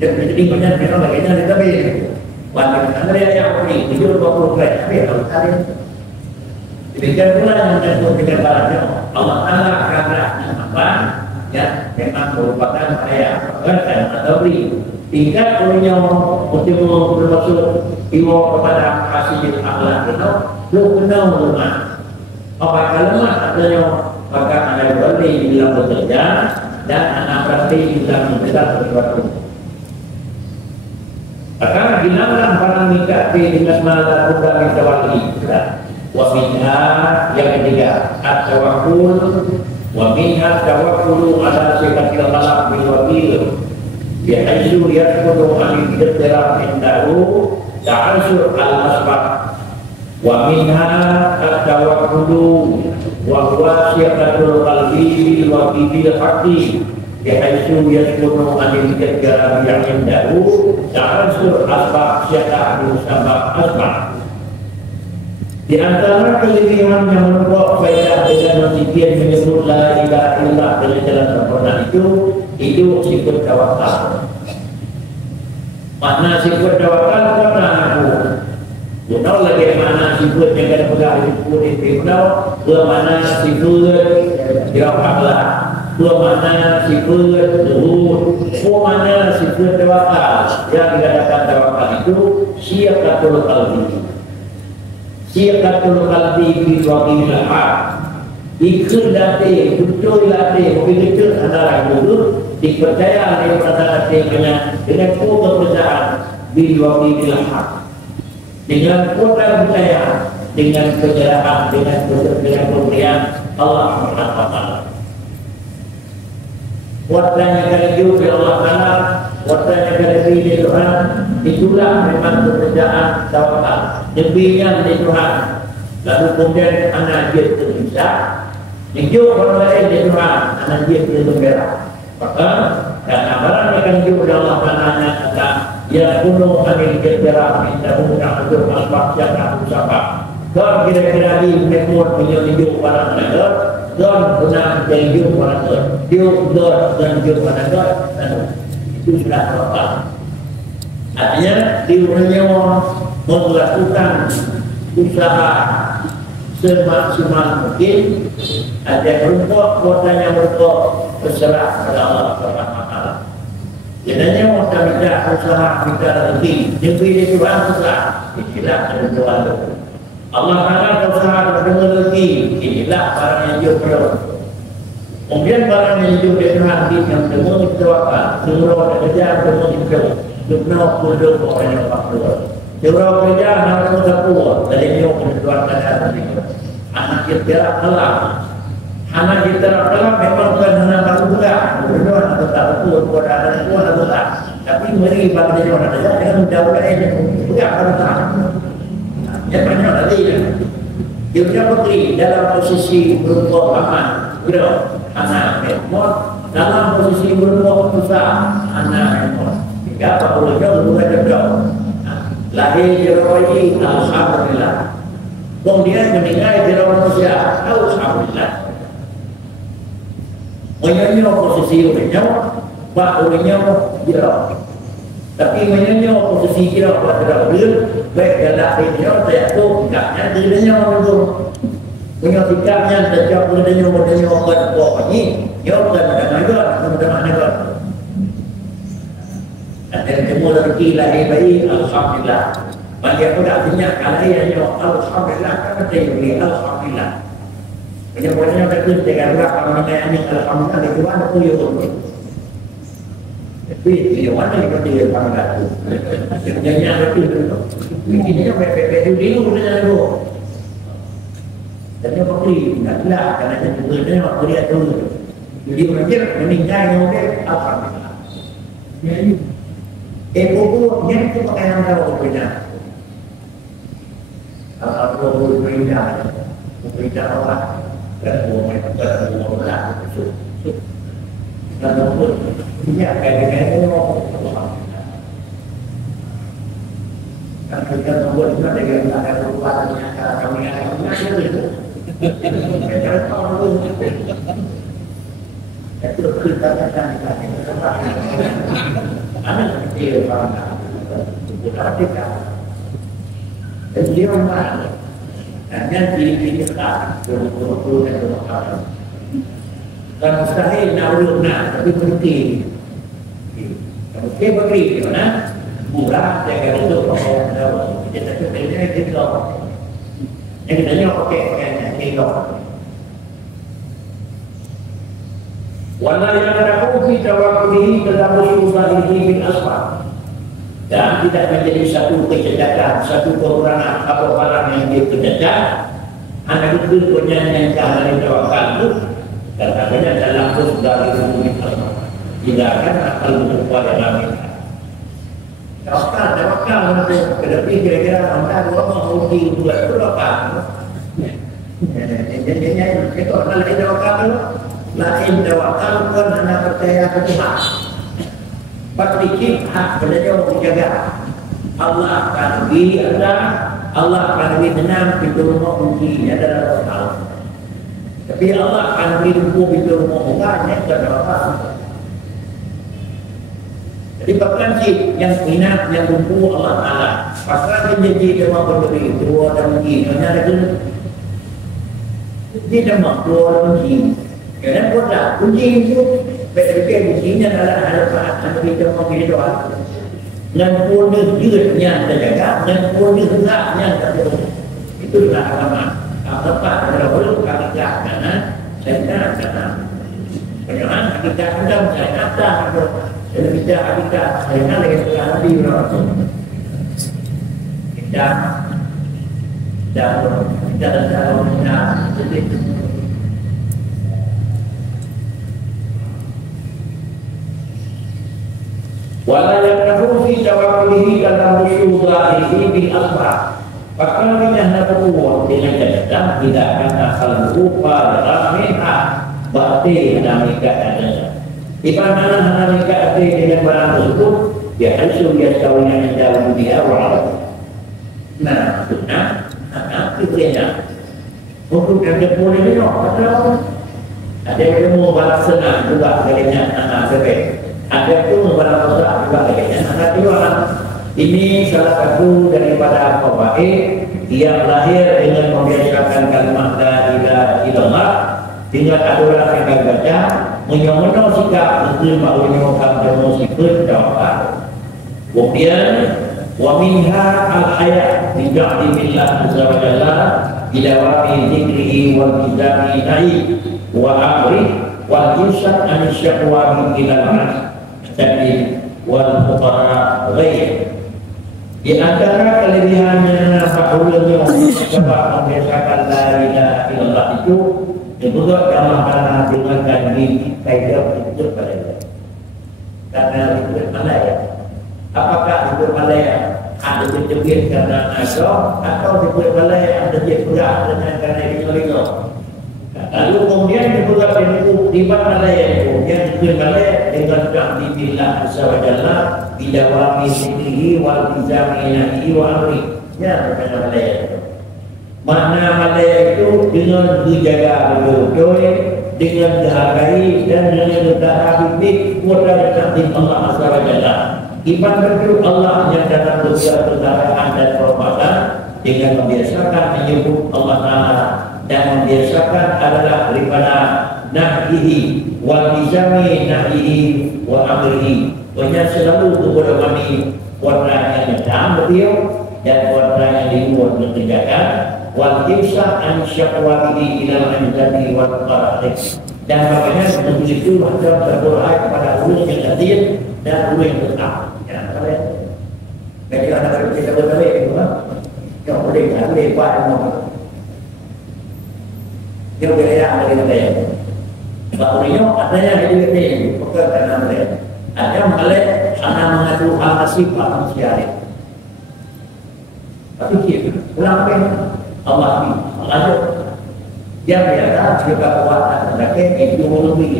Jadi banyak memang lagi tapi wanita ada yang ini tujuh 20 mereka tapi kalau tadi demikian pula yang menentukan dengan barangnya Allah Taala karena apa ya memang merupakan saya dan atau beri tingkat punya untuk bermaksud iwo kepada kasih akhlak itu lu kenal rumah. Apakah lemah artinya maka anak berarti bilang bekerja dan anak berarti bilang bekerja sesuatu. Maka bilanglah barang nikah dengan malah bukan mitawali. Waminha yang ketiga at-tawakkul waminha tawakkulu ala sifatil khalaq bil wakil. Bihaitsu yasqutu an al-iqtirar indahu ta'assur al-asbab. Wa minha at-tawakkulu wa huwa syi'atul qalbi wa bil haqqi bihaitsu yasqutu anil jara yang indahu ta'assur asbab syi'atul sabab asbab. Di antara kelebihan yang membuat faedah dengan zikir menyebut la ilaha illallah dengan jalan sempurna itu sifat tawakal. Makna sifat tawakal karena aku you tahu lagi mana sifat yang ada pada hidup ini tahu mana sifat tawakal mana sifat zuhud mana sifat tawakal yang dikatakan tawakal itu syi'atul qalbi syi'atul qalbi bi waqil haq ikut latih betul latih begitu antara itu dipercaya oleh pada dengan kepercayaan bi waqil haq dengan kuat percaya dengan kejelasan dengan pemberian Allah Subhanahu wa taala. Kuatnya kalau juga Allah Taala, kuatnya kalau di Tuhan, itulah memang kepercayaan tawakal. Demikian di Tuhan. Lalu kemudian anak dia terpisah, hidup orang lain di Tuhan, anak dia tergembira. Maka karena barang akan hidup Allah Taala kata ya kuno anil jadara minta mudah untuk asbab yang aku sapa. Kalau kira-kira di mereka punya hidup orang lain, dan benar dan hidup orang lain, hidup dan hidup orang lain, itu sudah total. Artinya diurangnya melakukan usaha semaksimal mungkin. Ada rumput kuatnya mereka berserah kepada Allah Subhanahu wa taala. Jadinya kita minta usaha kita lebih di Tuhan usaha inilah ketentuan Allah Taala usaha dengan lebih inilah barang yang jauh. Kemudian barang yang jauh dari Tuhan yang semua ditawakal semua kerja semua dijauh semua kudu orang yang fakir semua kerja nak bertakwa dari yang ketentuan ada anak kita kelak anak kita kelak memang bukan anak baru juga berdoa atau tak betul kepada anak itu atau tak tapi mari bagi dia orang saja dengan menjauhkan ini juga harus tahu yang banyak tadi dia punya putri dalam posisi berupa aman bro anak memang dalam posisi berupa susah anak memang hingga apa bolehnya berbuat bro lahir jeroi alhamdulillah kemudian meninggal jeroi manusia alhamdulillah. Menyanyi posisi orangnya, pak orangnya dia. Tapi menyanyi posisi dia pada dia, baik dalam dia saya tu sikapnya dirinya orang punya sikapnya sejak dirinya orang buat ini, dia bukan dengan juga seperti lahir bayi, alhamdulillah. Bagi aku tak banyak kalian yang alhamdulillah, kan saya beri alhamdulillah. Banyak-banyak kata dengan berat kalau mengenai ini alhamdulillah di Tuhan aku ya Allah. Tapi dia mana yang kata dia alhamdulillah tu? Sebenarnya betul tu. Ini yang bebek dulu dengan aku. Dan dia beri tak lah kerana dia juga dia waktu dia tu. Jadi macam meninggal dia alhamdulillah. Buku yang itu pakai yang tahu punya. Aku berpindah Allah dan mereka berdoa itu. Dan pun dia kayak itu kan kita membuat kita dengan ada kekuatan yang kami ada itu. Kita tahu itu kita akan anak kecil bangga kita dan dia mana hanya diri kita betul-betul dan bermakna dan mustahil nak tapi penting okay bagi mana murah jaga itu kita kita kita yang kita ni pakai kita wala yaqrabu fi tawakkulihi tadabbur zahirihi bil asbab dan tidak menjadi satu kecacatan, satu kekurangan apa barang yang dia kecacat anak itu penyanyangkan dari tawakal itu dan katanya dalam khusus dari hukum asbab tidak akan akal kepada kami tawakal tetapi kira-kira anda mau buat tawakal jadinya itu adalah tawakal lain tawakal kan anak percaya ke Tuhan. Patrik hak beliau dijaga. Allah akan beri ada, Allah akan beri tenang pintu rumah kunci adalah tawakal. Tapi Allah akan beri pintu rumah bukannya tawakal. Jadi bahkan yang minat yang lumpuh Allah Taala. Pasal menjadi dewa berdiri dua dan kunci. Hanya ada dia demak dua kunci. Kerana pula kunci itu berfikir kuncinya adalah harapan anak kita memilih doa dan pun dirinya terjaga dan pun dirinya terjaga itu adalah agama tepat adalah belum hakikat karena saya kata bagaimana hakikat kita saya kata dan kita hakikat saya kata dengan Nabi Rasul kita dalam sedikit wala yaqrabu fi tawakkulihi dalam usyudhihi bil asbab. Bahkan minah nabuwah dengan catatan tidak akan asal berupa rahminha bakti dinamika adanya. Di mana dinamika ada dengan barang tersebut ya hasil dia tahunya dalam dunia wal. Nah, maksudnya akhirnya untuk yang boleh ni ada yang mau balas senang juga kalinya anak sebab ada pun beberapa orang juga kayaknya. Anak orang ini salah satu daripada fawaid yang lahir dengan membiasakan kalimat la ilaha illallah dengan aturan yang baca menyono sikap muslim menyokan muslim jawab. Kemudian wa minha al-hayat bi billah azza wa jalla ila waqi dzikrihi wal mizani nahi wa amri wa yusan an syaqwa ila al-nas tapi wal fuqara ghair di antara kelebihannya fakulnya sebab membiasakan la ilaha illallah itu juga dalam dengan diri kaidah itu pada karena itu malaya apakah itu malaya ada terjebak karena agama atau itu malaya ada terjebak dengan karena itu lalu kemudian juga bentuk di mana itu yang dimulai dengan ta'dilillah azza wa jalla bidawami zikrihi wal izaminihi wa amri ya mana malaya itu dengan dijaga betul-betul dengan dihargai dan dengan bertahabib kepada ta'dil Allah azza wa jalla iman betul Allah yang dalam dosa pertaraan dan perbuatan dengan membiasakan menyebut Allah Ta'ala dan membiasakan adalah daripada nahyihi wal izami nahyihi wa amrihi banyak selalu kepada kami warna yang hitam betul dan warna yang di luar mengerjakan wal imsak an syaqwati ila al-anjadi wal qara'ih. Dan makanya begitu macam berdoa kepada Allah yang hadir dan Allah yang tetap. Ya, kalian. Bagi anak kita berbalik itu, yang boleh kan lepas semua. Yang berbeda dari saya. Bahawa ada yang hidup ini, bukan karena mereka. Ada malai anak mengadu hal nasib manusia. Tapi kita kenapa Allah ini mengajar? Dia berkata juga kuat mereka itu lebih.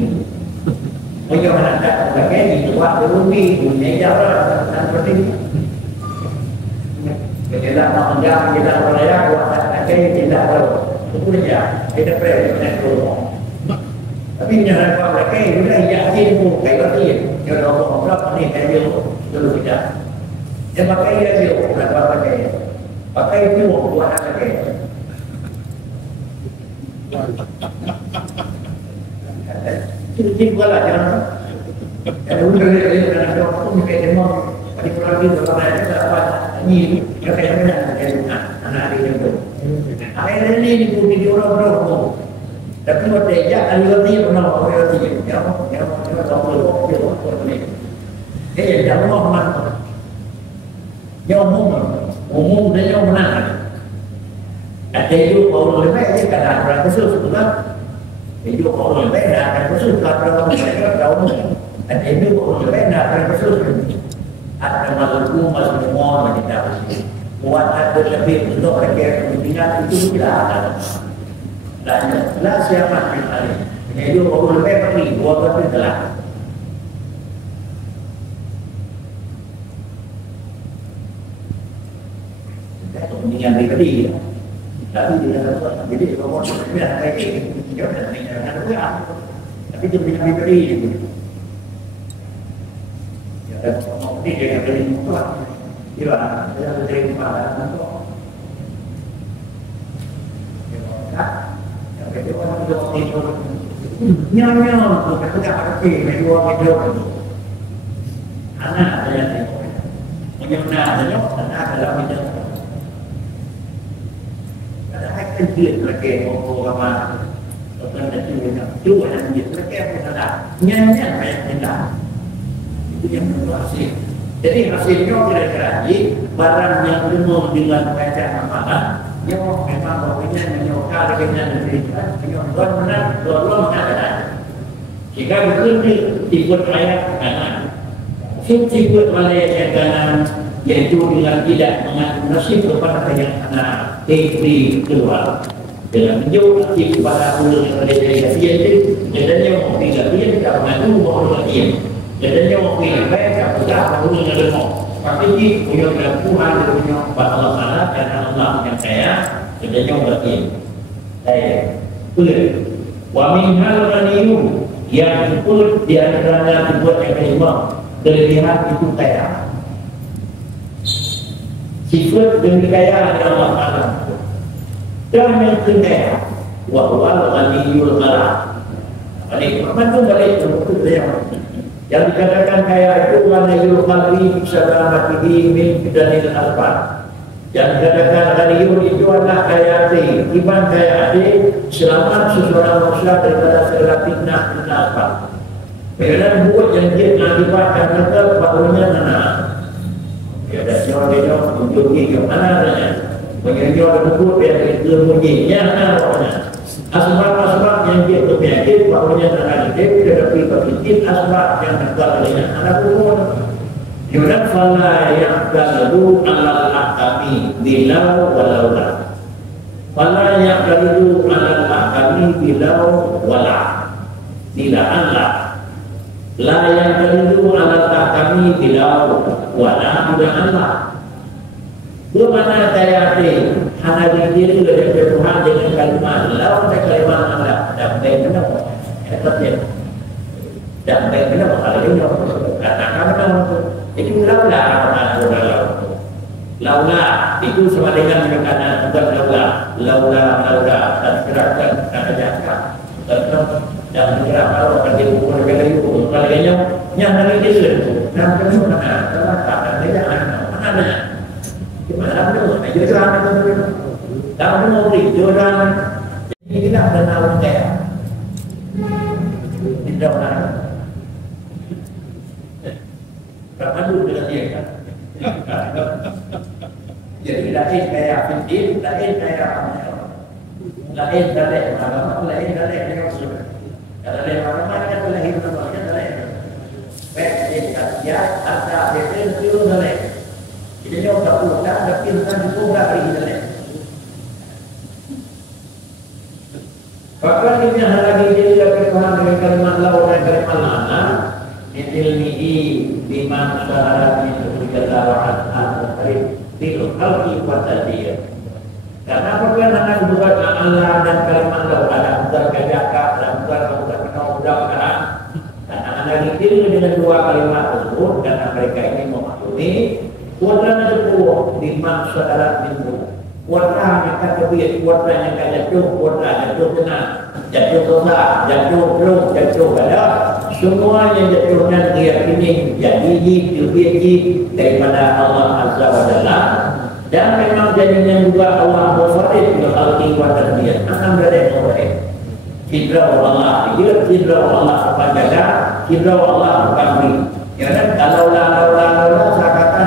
Mereka menangkap mereka itu kuat lebih punya jalan dan seperti itu. Kita menjawab kita beraya kuat mereka tidak tahu. Itu saja kita perlu menegur. Tapi jangan kuat mereka sudah yakin pun kayak dia. Kalau orang ni kayak dulu tidak. Dia pakai dia bukan pakai itu buat mereka. Jadi bukanlah jangan. Kalau udah dari orang pun kayak demo, di pulau itu kalau ada apa ni, kayak mana anak dia itu. Akhirnya ini di orang. Tapi waktu dia ada dia pernah orang dia, yang jangan mau mana. Yang umum dan yang mana. Ada itu kalau lebih baik kadang orang khusus juga. Itu kalau lebih baik akan khusus kalau mereka tahu. Ada itu kalau lebih baik akan khusus. Ada masukku masuk semua kita pasti. Buat ada lebih untuk mereka kepentingan itu tidak ada. Dan lah siapa yang ada? Itu kalau lebih pergi buat apa telah. Kepentingan pribadi. Tapi tidak ada. Jadi kalau sudah kayak ini, dia tidak ada. Tapi itu punya pribadi. Ya, kalau ini dia beri mutlak, dia beri pada untuk. Ya, kita orang itu nyonya untuk kita pergi kedua video. Anak ada yang menyemna ada anak dalam video. Dia lagi mau apa? Bukan ada juga yang dia lagi ada nyanyi banyak tidak. Itu yang hasil. Jadi hasilnya kira-kira barang yang penuh dengan bacaan amalan, yang memang bawahnya menyokal dengan diberikan, menyokal benar, doa mengatakan. Jika betul dibuat ayat kanan, dibuat oleh kanan, yaitu dengan tidak mengandung nasib kepada yang kanan. Di keluar dengan menjauh kepada ulun yang ada dari dia itu jadinya mau tidak dia tidak mengadu bahwa dia jadinya mau pilih baik tak punya ulun yang ada mau tapi ini punya Tuhan punya Allah Taala karena Allah yang saya jadinya berarti saya boleh wa min hal ghaniyun yang disebut di antaranya dibuat yang kelima kelebihan itu kaya. Sifat demi kaya adalah Allah Taala. Dan yang ketiga, wahwal ghaniyul ghala. Ini itu balik ke yang dikatakan kaya itu ghaniyul qalbi salamatihi min fitanil alfan. Yang dikatakan ghaniyul itu adalah kaya hati. Iman kaya hati selamat seseorang manusia daripada segala fitnah dan alfan. Kerana buat yang dia mengakibatkan mereka bahunya tanah. Ya, dan dia tunjuki ke mana adanya. Mengenai buku yang ilmunya mana asbab-asbab yang dia berpenyakit bahunya tanah gede tetapi berpikir asbab yang terkadangnya anak buku. Yaudah fala yaqdalu alal ahkami bilau walaula. Fala yaqdalu alal ahkami bilau wala. Tidak Allah. La yaqdalu alal ahkami bilau wala tidak Allah. Bagaimana kaya hati hanya diri dari Tuhan dengan kalimat lawan dan kalimat Allah damai benar hebatnya damai benar kalau ini katakan benar itu laula itu sama dengan kata bukan laula dan gerakan kata jahat dan gerak kalau kerja bukan kerja itu kalau yang dari diri dan kemudian kata tidak Gimana tu? Jodoh tu. Kamu mau beli jodoh. Jadi tidak benar kayak. Tidak benar. Berapa dulu dengan dia kan? Jadi lain kayak fikir, lain kayak lain dari agama, lain dari agama. Kalau lain agama kan lain namanya lain. Baik dia ada definisi lain. Jadi dia tak pula tapi kan itu lagi lain. Bahkan ini hal lagi jadi berkenaan dengan kalimat lau dan kalimat lana. Ilmihi bima syarat itu dikatakan al-Karim bil khalqi wa tadbir. Karena apabila akan buat Allah dan kalimat lau ada utar kajaka dan utar mudah-mudahan karena anda dipilih dengan dua kalimat tersebut karena mereka ini memaklumi kuadran sepuluh bima syarat itu kuadran yang kebir kuadran yang jatuh kuadran jatuh tenang jatuh dosa jatuh belum jatuh ada semua yang jatuhnya diyakini jadi dibiji daripada Allah Azza wa Jalla dan memang jadinya juga Allah Mufarid bil khalqi wa tadbir akan berada yang citra Allah citra Allah apa jaga citra Allah kami ya kan kalau sakatan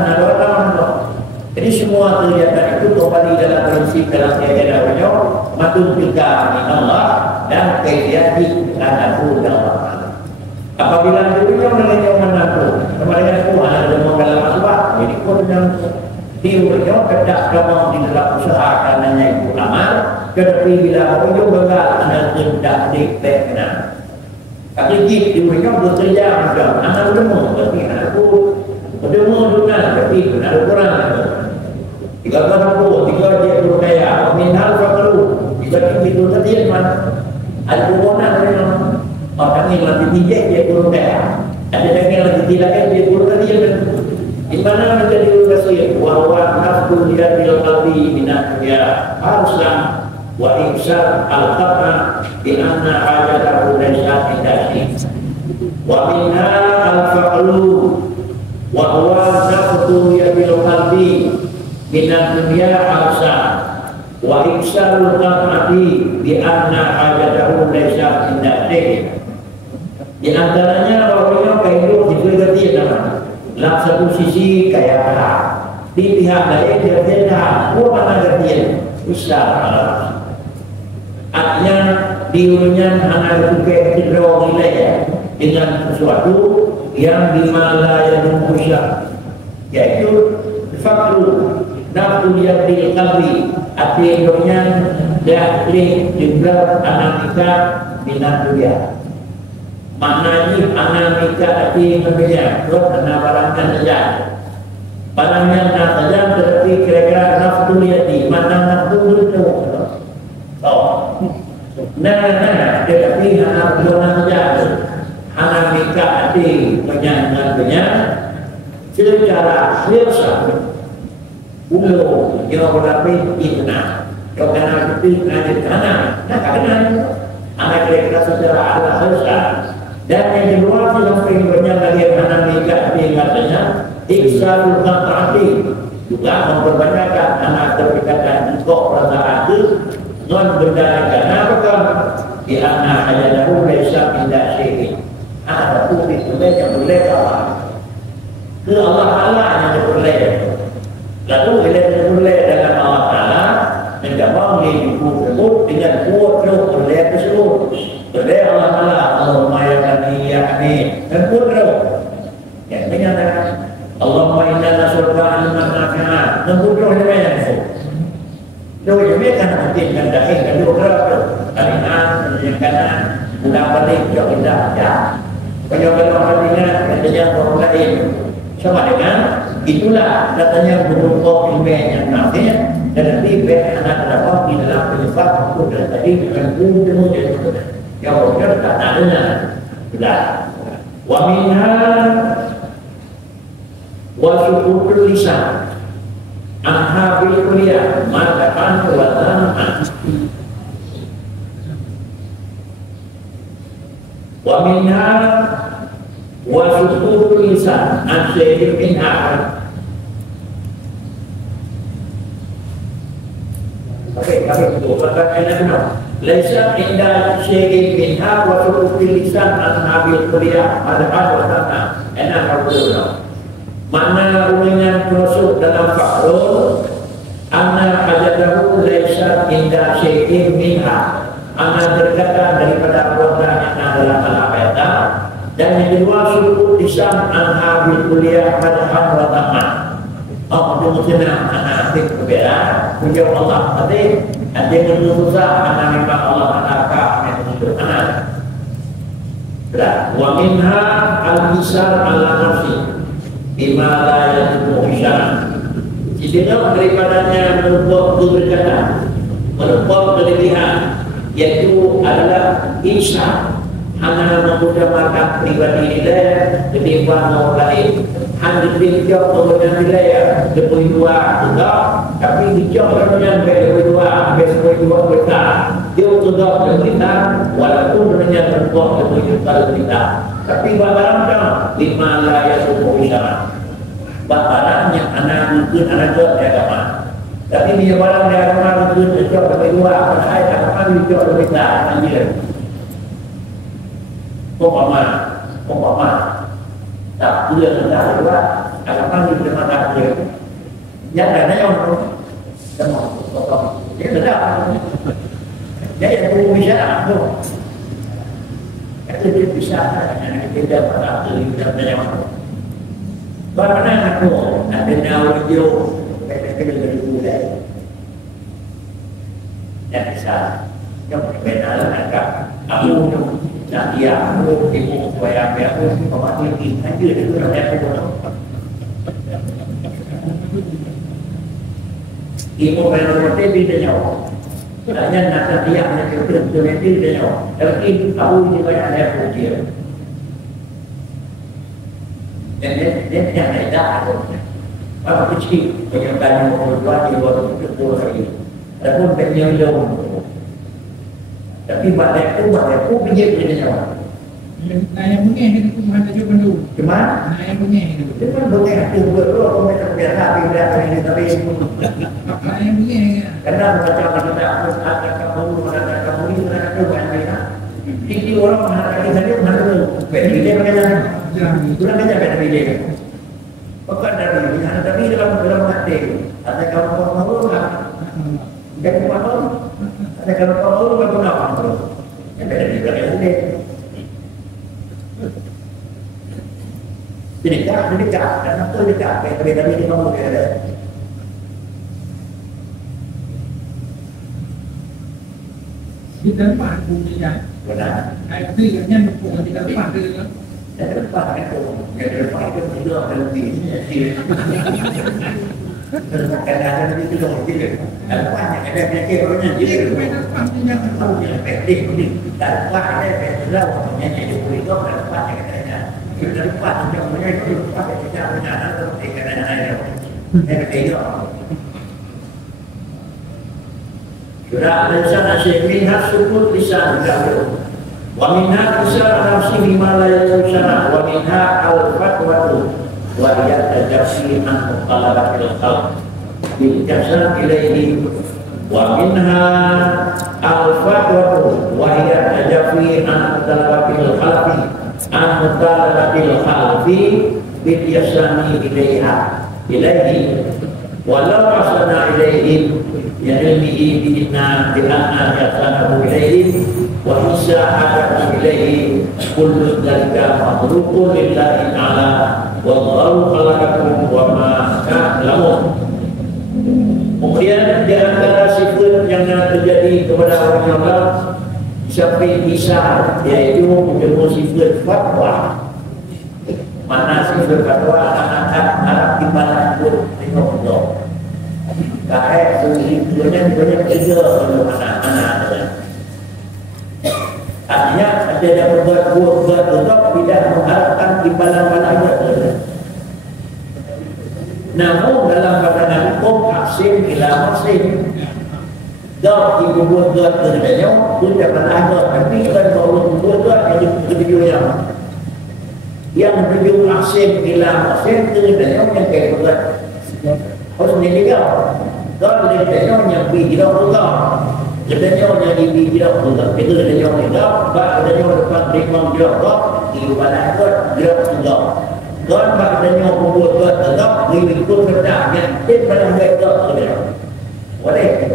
jadi semua kegiatan itu kembali dalam prinsip dalam keadaan matun tiga Allah dan kegiatan adalah Allah. Apabila dirinya mengenai mengaku kepada Tuhan ada dalam asbab jadi kurang dirinya tidak gampang di dalam usaha karenanya itu amal tetapi bila ujung gagal anda tidak dipekna tapi dirinya bekerja macam anak demo tapi aku demo dengan tapi benar kurang tiga orang tiga dia berkaya minal fakru tiga itu tadi mana ada hubungan dengan orang yang lagi bijak dia guru kaya ada yang lagi tidak dia guru tadi di mana menjadi kasih bahwa nafsu dia bil qalbi minat dia haruslah wa ihsan al-qatra bi anna hajatahu laysa indasi wa minha al-faqlu wa huwa nafsu dia bil qalbi minat dunia haruslah wa ihsan al-qatra bi anna hajatahu laysa indasi. Di antaranya orangnya kehidup diberkati nama. Dalam satu sisi kaya raya, di pihak lain dia beda. Mana gantian? Islam. Artinya diurunya anak juga tidak nilai dengan sesuatu yang dimana yang mengusah, yaitu fakru nafsu yang dikalbi. Artinya dia juga anak kita minat dunia. Maknanya anak nikah hati berbeza, buat anak barangnya saja. Barangnya nak saja, tetapi kira-kira nafsu hati, mana nafsu itu? Oh, nah, tetapi anak bukan saja. Anak nikah hati dengan secara biasa. Ulu, yang berlapis itu nak. Kalau kena itu nanti kena, nak kena. Anak kira-kira secara Allah besar. Dan yang kedua sudah banyak lagi anak nikah di katanya iksalul qat'ati juga memperbanyakkan anak terpikirkan untuk perasaan itu non benda karena apakah di anak hajadahu laysa minda syai'in ada pun itu yang boleh Allah ke Allah Ta'ala yang boleh lalu bila boleh dalam Allah Ta'ala menjawab tersebut dengan kuat boleh tersebut boleh Allah Ta'ala Allahumma ya kami ya kami dan putra yang menyatakan Allahumma inna nasurka ilman nafi'an dan putra yang itu itu kan mungkin kan dahil kan putra kalian yang kanan bukan balik jauh indah ya penyokong kalian katanya orang lain sama dengan itulah katanya berupa ilmu yang nafi'an dan nanti biar anak dapat di dalam penyebab itu dan tadi dengan ilmu jadi yang benar tak adanya sudah wa minha wa syukurul lisan anha bil kuliah madakan wa tan'an wa minha wa syukurul lisan an sayyidil minha kami itu makanya kena laisa inda syai'in minha wa tuqil lisan an-nabil kuliah adhan wa tanah enak kalau mana uningan masuk dalam fakrul anna hajatahu laisa inda syai'in minha anna berkata daripada perbuatan yang adalah al-ayat dan yang kedua suku lisan an-nabil kuliah adhan wa tanah. Oh, itu maksudnya anak hati berbeda. Punya Allah hati, ada yang susah, anak memang Allah anakah yang untuk anak. Berat. Wa minha al-misal ala-nafsi bima la yatumu isyarat. Jadi daripadanya menumpuk keberkatan, menumpuk kelebihan, yaitu adalah isyarat. Hanya mengutamakan pribadi dia ketimbang orang lain. Hanya dijauh kemudian wilayah lebih dua juga, tapi dijauh kemudian lebih dua kita. Dia juga kita, walaupun dengan berbuat lebih kita. Tapi barangnya lima layak hukum isyarat. Barang yang anak mungkin anak jauh dari agama. Tapi dia barang dari agama mungkin dijauh lebih dua. Saya agama dijauh lebih kita. Anjir. Umpama tak boleh hendak juga agama di dalam hati yang ada yang semua potong dia benar dia yang perlu bicara tu itu dia bisa yang kita pada diri dan yang bagaimana aku ada nyawa dia kita dari budaya yang bisa yang benar agak aku nah dia aku ibu supaya aku pemati ini aja itu namanya aku ibu menurutnya beda nyawa hanya nasa dia hanya kita beda nyawa tapi aku ini banyak aku dia dan dia tidak ada apa kecil penyebaran orang di luar itu lagi adapun penyelenggaraan tapi badak itu bijak dia jawab. Nah yang mungkin itu mana juga dulu. Cuma? Nah yang mungkin itu. Itu kan boleh itu buat aku macam biasa bila ini tapi. Nah yang mungkin. Karena macam kita ada kamu ini ada kamu banyak. Jadi orang menghargai saja menghargai. Beda beda kan? Kurang beda beda. Bukan dari mana tapi dalam hati. Ada kamu mau kan? Jadi mau ada kalau kamu berguna apa? Yang beda di belakang ini. Jadi dekat, dan itu dekat. Beda ini kamu ada. Di tempat punya. Benar. Itu yang bukan di tempat itu. Di tempat itu, di tempat itu tidak ada lebih. Kadang-kadang itu dong tidak. Dan banyak ada penyakit orangnya jadi tahu yang pendek ini. Dan banyak ada penyakit yang itu dan banyak katanya. Itu dari banyak yang menyakit itu pakai tidak punya anak seperti katanya ada. Yang ketiga. Sudah ada sana syekhin sukut lisan dahulu. Wa minha kusar nafsi bima la yusara wa minha al-fatwatu wa yatajafi an muqalabatil khalq bil jasad ilaihi wa minha al-fatwatu wa yatajafi an muqalabatil khalqi an muqalabatil khalqi bil yasani ilaihi walau asana ilaihi ya'ilmihi bi'inna bi'anna yasanahu ilaihi wa isa'adatu ilaihi kullu dhalika mahlukun lillahi ta'ala wallahu khalaqakum wa ma ta'lamun. Kemudian di antara sifat yang terjadi kepada orang Allah sampai bisa yaitu menjadi sifat fatwa. Mana sifat fatwa anak-anak Arab di mana pun tengok-tengok. Kaya banyak kerja untuk anak-anak. Artinya ada yang berbuat tetap tidak mengharapkan timbalan-timbalannya. Namun dalam pandangan hukum hakim ila hakim. Dah ibu buat kerjanya pun dapat ada. Tapi kan kalau buat yang video yang video hakim ila hakim kerjanya yang kayak buat harus meninggal. Đó là để cho nhà bị đâu cũng có. Để cho nhà bị đâu cũng có. Cái thứ để cho nhà đó và để cho depan depan dia có thì bạn đã có dia cũng có. Đó bạn để cho một buổi có đó người mình cũng phải đảm nhận trên ban ngày đó rồi. Boleh.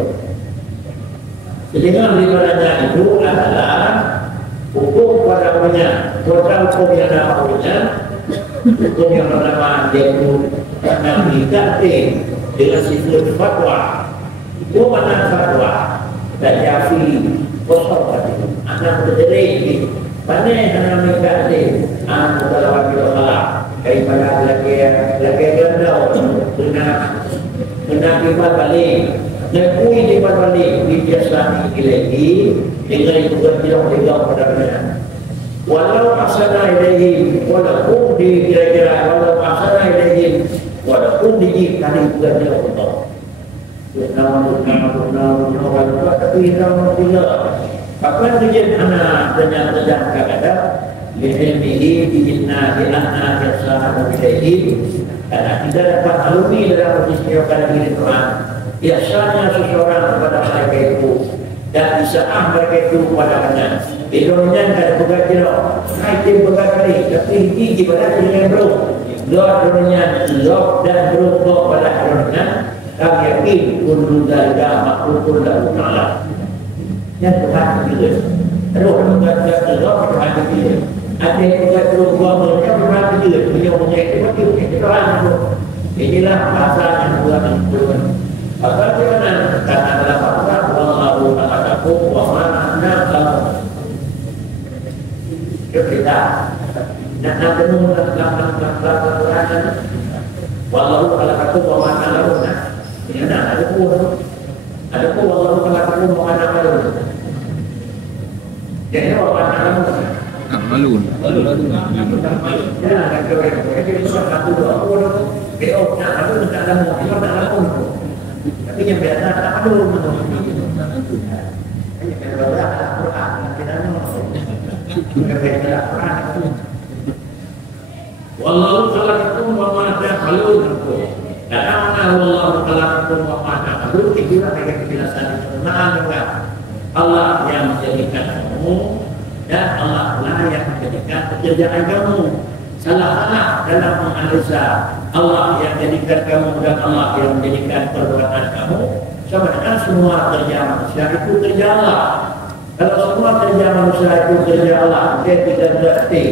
Sehingga daripadanya itu adalah hukum pada umumnya, hukum yang ada umumnya, hukum yang pertama yaitu karena dikati dengan sifat fatwa, hukum mana fatwa dan yafi kosong tadi, anak berdiri, mana yang dikati, anak dalam doa, daripada lagi gandau dengan kita balik. Nekui di balik biasanya ilahi dengan itu berjauh padanya. Walau asana ilahi, walaupun di kira-kira walau asana ilahi, walaupun di kali berjauh Allah. Nama tapi nama tidak. Apa tujuan anak ternyata sedang kata lihimihi diinna dianna jasah ilahi. Karena tidak dapat alumi dalam peristiwa kali Quran. Biasanya seseorang kepada mereka itu dan isaah mereka itu kepadanya. Bedanya ada beberapa item beberapa tapi tinggi pada dengan bro. Dua-duanya log dan bro pada orangnya. Kami yakin kullu dalika makhlukun lahu ta'ala. Yang Tuhan juga. Terus berkata log Tuhan juga. Ada yang berkata bro Tuhan juga. Punya itu Tuhan. Inilah bahasa yang Tuhan turun. Bagaimana karena dalam Al-Quran wallahu khalaqakum wa ma ta'malun. Kita nak dengar Al-Quran wallahu khalaqakum wa ma ta'malun. Ini ada pun wallahu khalaqakum wa ma ta'malun. Jadi wa ma ta'malun. Malun. Ya, kalau itu satu dua orang, dia nak lalu tak lalu, dia tak lalu. Tapi yang biasa tak perlu menunggu. Hanya kalau ada Al-Quran, kita menunggu. Kita Al-Quran. Wallahu khalaqakum wa ma ta'malun. Karena wallahu khalaqakum wa ma ta'malun itulah kejelasan kebenaran Allah yang menjadikan kamu dan Allah lah yang menjadikan pekerjaan kamu. Salah dalam menganalisa Allah yang menjadikan kamu dan Allah yang menjadikan perbuatan kamu sama dengan semua kerja manusia itu kerja Allah. Kalau semua kerja manusia itu kerja Allah, dia tidak berarti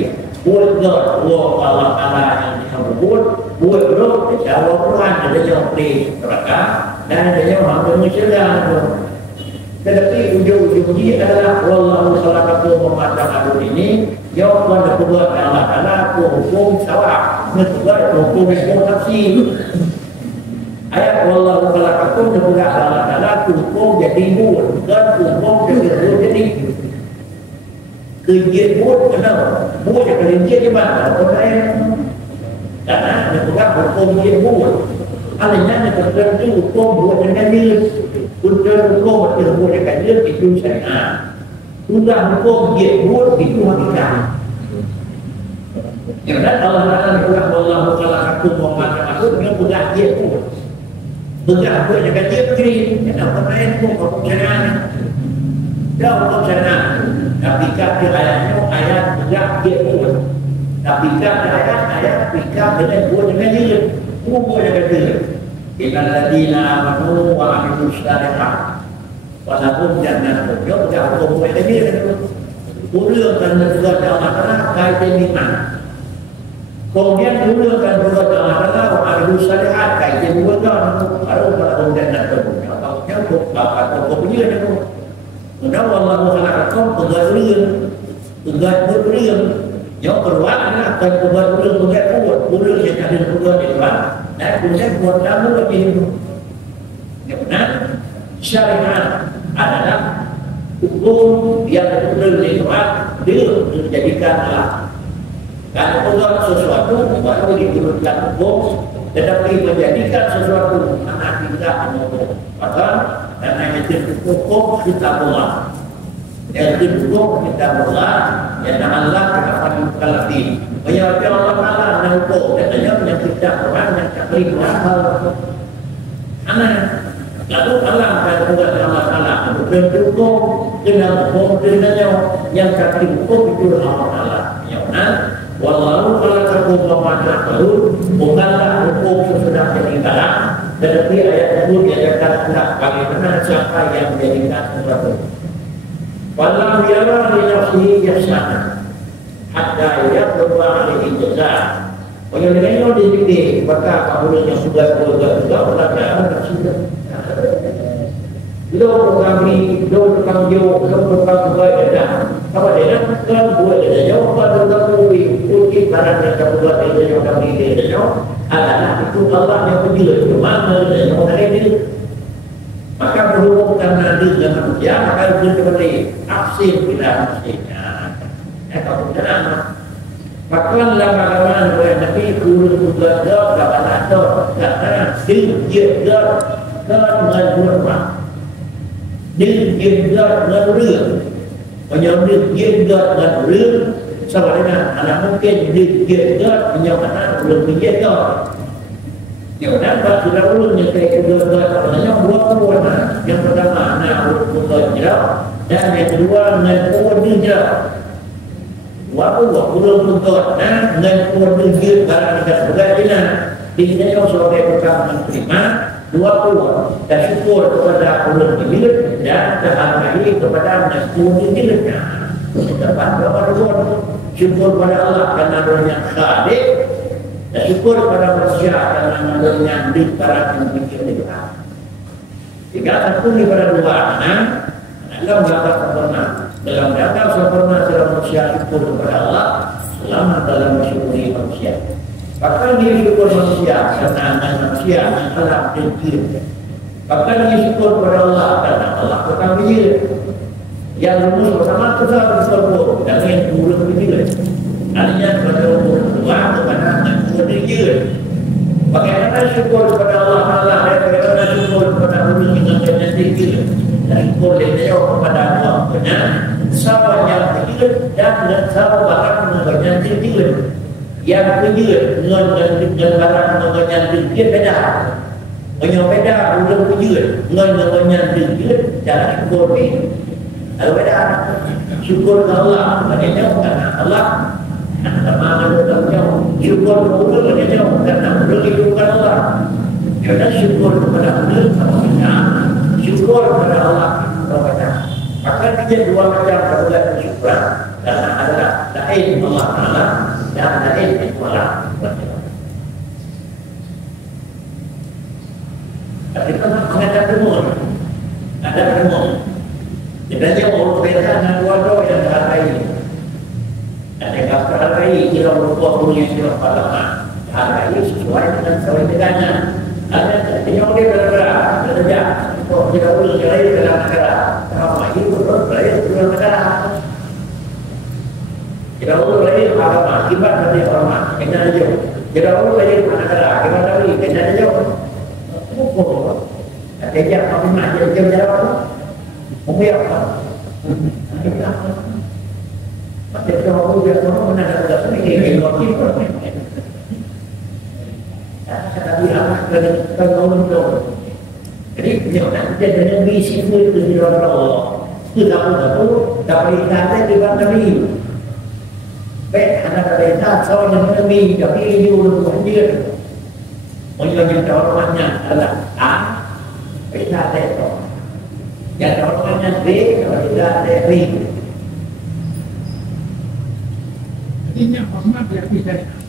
buat Allah Allah yang disebut buat kerja Allah ada yang beri neraka dan ada yang mampu mencerahkan. Tetapi ujung-ujungnya adalah wallahu khalaqakum wa ma ta'malun ini yang pada perbuatan Allah Taala hukum sawab, menurut hukum tafsir. Ayat wallahu khalaqakum juga Allah Taala hukum jadi buat dan hukum jadi kerja buat kenapa? Buat kerja di mana? Orang karena menurut hukum dia buat. Alanya tertentu hukum buat dengan dia. Sudah hukum berbuat dengan dia itu syariat. Sudah hukum dia buat itu hakikat. Yang dan Allah Taala berkata wallahu khalaqakum wa ma ta'malun dengan mudah dia buat. Mudah buat dengan dia beri. Kenapa lain pun hukum syariat. Dah hukum syariat. Tapi kata ayat mudah dia buat. Tapi kata ayat pikir dengan buat dengan dia. Buat dengan dia. Innal ladzina amanu wa 'amilus shalihat wa lahum jannatun yadkhuluha khairun. Uruskan perbuatan Allah kaitan iman. Kemudian uruskan perbuatan Allah wa 'amilus shalihat kaitan perbuatan lahum jannatun. Maksudnya atau punya itu. Mudah Allah mengatakan tugas berulang. Yang perbuatan akan perbuatan urus yang ada perbuatan itu. Dan kemudian buat kamu lebih hidup. Yang benar, syariat adalah hukum yang betul dibuat dijadikan Allah. Karena membuat sesuatu baru diturunkan hukum, tetapi menjadikan sesuatu anak tidak hukum. Maka karena itu hukum kita Allah. Yang hukum kita Allah, yang Allah akan mengkalati. Menyebabkan Allah Taala mengukur katanya yang kita orang yang tak beri hal anak Lalu Allah akan buat Allah berhukum dengan hukum dengannya yang kaki hukum itu Allah. Yang walau kalau hukum memadam baru bukanlah hukum sesudah meninggal, tetapi ayat itu diajarkan tidak bagaimana siapa yang menjadikan sesuatu. Walau yara li nafsihi yasana hatta yaqba alaihi jazaa. Yang lainnya dipilih maka apabila yang sudah berdoa pada sudah lo kami do kami yo lo kami buat dah apa dia kan buat dia jawab pada kami uji barang yang kami buat dia kami dia adalah itu Allah yang berdiri itu mana dia orang ini maka berhubung karena dia dengan manusia maka dia kembali aksi bila aksinya kalau tidak maka lama-lama Nabi guru juga dapat ada karena dia dengan rumah dia dengan รื่องmenyambut dia dengan รื่องsebenarnya anak mungkin dia menyambut รื่องdia ya dan sudah ulun yang kayak kedua sebenarnya dua warna yang pertama anak ulun jelas dan yang kedua dengan ulun jelas waktu ulun untuk dengan ulun dia barang tidak berbeda dia yang sebagai pertama terima dua puluh dan syukur kepada ulun hidup dan terhargai kepada nasibun hidupnya. Dapat berapa syukur kepada Allah karena adanya khadik dan syukur kepada manusia karena adanya diktaran yang pikir dia. Jika terpuni pada dua dalam data sempurna dalam data sempurna dalam manusia syukur kepada Allah selama dalam mensyukuri manusia. Bahkan dia syukur manusia karena manusia adalah diri. Bahkan dia syukur kepada Allah karena Allah bukan diri. Yang rumus pertama itu harus bersyukur dan yang buruk diri. Artinya kepada umur kedua kepada diri. Bagaimana syukur kepada Allah Taala dan bagaimana syukur kepada ulun yang menjadi diri. Dan syukur dia kepada Allah punya sama yang diri dan sama bahkan menjadi diri. Yang kedua dengan barang mengenai dia beda. Yang beda ulun kedua mengenai dia jangan syukur ni. Kalau beda syukur Allah maknanya karena Allah sama dengan syukur ulun maknanya karena ulun itu bukan Allah. Jadi syukur kepada ulun sama syukur kepada Allah kepada. Maka dia dua macam kepada syukur karena adalah lain Allah Taala dan lain Allah. Tapi kalau ada temur, jadi orang beda dengan dua yang terhargai. Ada yang terhargai kira berbuat punya kira pada hargai sesuai dengan sewajarnya. Ada yang dia bekerja, kalau kita urus lain dalam negara, sama itu lain dalam negara. Kita urus lain agama, akibat dari agama, kena aja. Kita urus lain negara, akibat dari kena aja. Mukul, ada yang kami macam jawab, mungkin apa? Macam tu dia semua mana ada sendiri yang kita. Kata dia kalau untuk jadi jangan dengan visi itu di dalam Allah. Kita pun dapat kata di dalam Nabi. Baik anak kita seorang Nabi tapi dia urus dia. Yang orangnya adalah A, kita ada itu. Yang orangnya B, kalau tidak ada B. Ini hormat diarti syariat.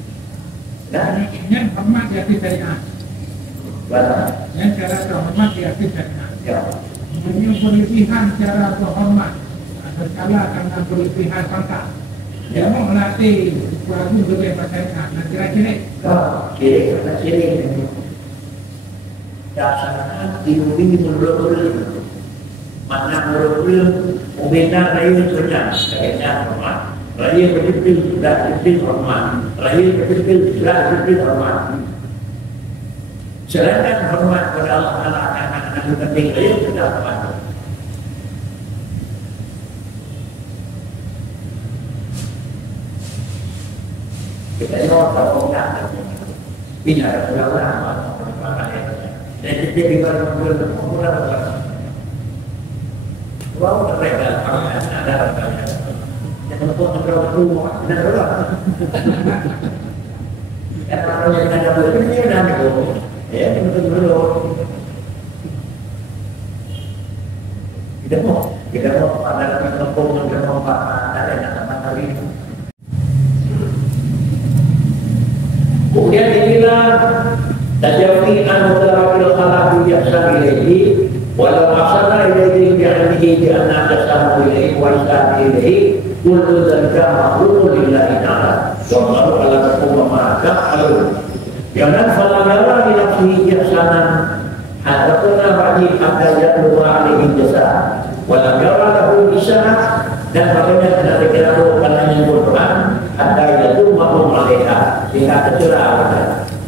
Yang hormat diarti syariat. Yang cara terhormat diarti syariat. Yang berlebihan cara terhormat berkala karena berlebihan pangkat. Dia mau melatih lagu sebagai syariat. Nah kira-kira kiri dasarnya diubi menurut mana menurut membina rayu sudah kayaknya hormat rayu betul sudah hormat rayu betul sudah hormat sedangkan hormat kepada Allah anak-anak penting rayu sudah hormat. Kita ini orang tahu tak? Ini ada ulama Jadi di luar kurang. Wow, mereka ada yang untuk rumah, tidak ada. Kalau yang ada begini dan itu, ya betul dulu. Kita mau pada kampung, kita mau ada yang kali. Kemudian inilah tajawi antara al-khalaq biasa ilaihi walau asana ilaihi bi'anihi bi'anna tasamu ilaihi wa isa'ati ilaihi kullu dzalika ma'lum lillahi ta'ala wa Allahu ala kulli ma ta'ala jangan fala yara li nafsihi ihsanan hadatuna ba'di hatta yatluwa alaihi jasa wa lam yara lahu isa'ah dan bagaimana tidak dikira karena yang Quran hatta yatluwa alaiha sehingga tercela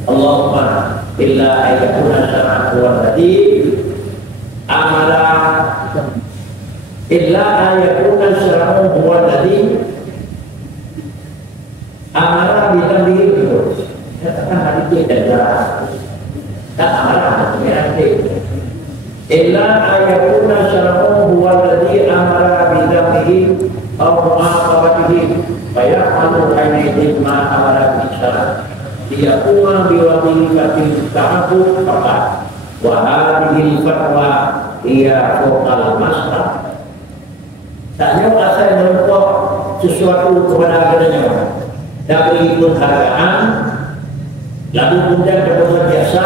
Allahumma illa ayyakuna syara'u walladhi amara illa ayyakuna syara'u walladhi amara bitambihi itu katakan hadis itu jelas tak amara illa ayyakuna syara'u walladhi amara bitambihi aw mu'aqabatihi fayaqalu aynaihi ma amara bisyara dia kuma biwati katil ta'abu fakat wa hadhihi fatwa ia fokal masra tak nyawa saya menumpuk sesuatu kepada agamanya dari penghargaan lalu kemudian kemudian biasa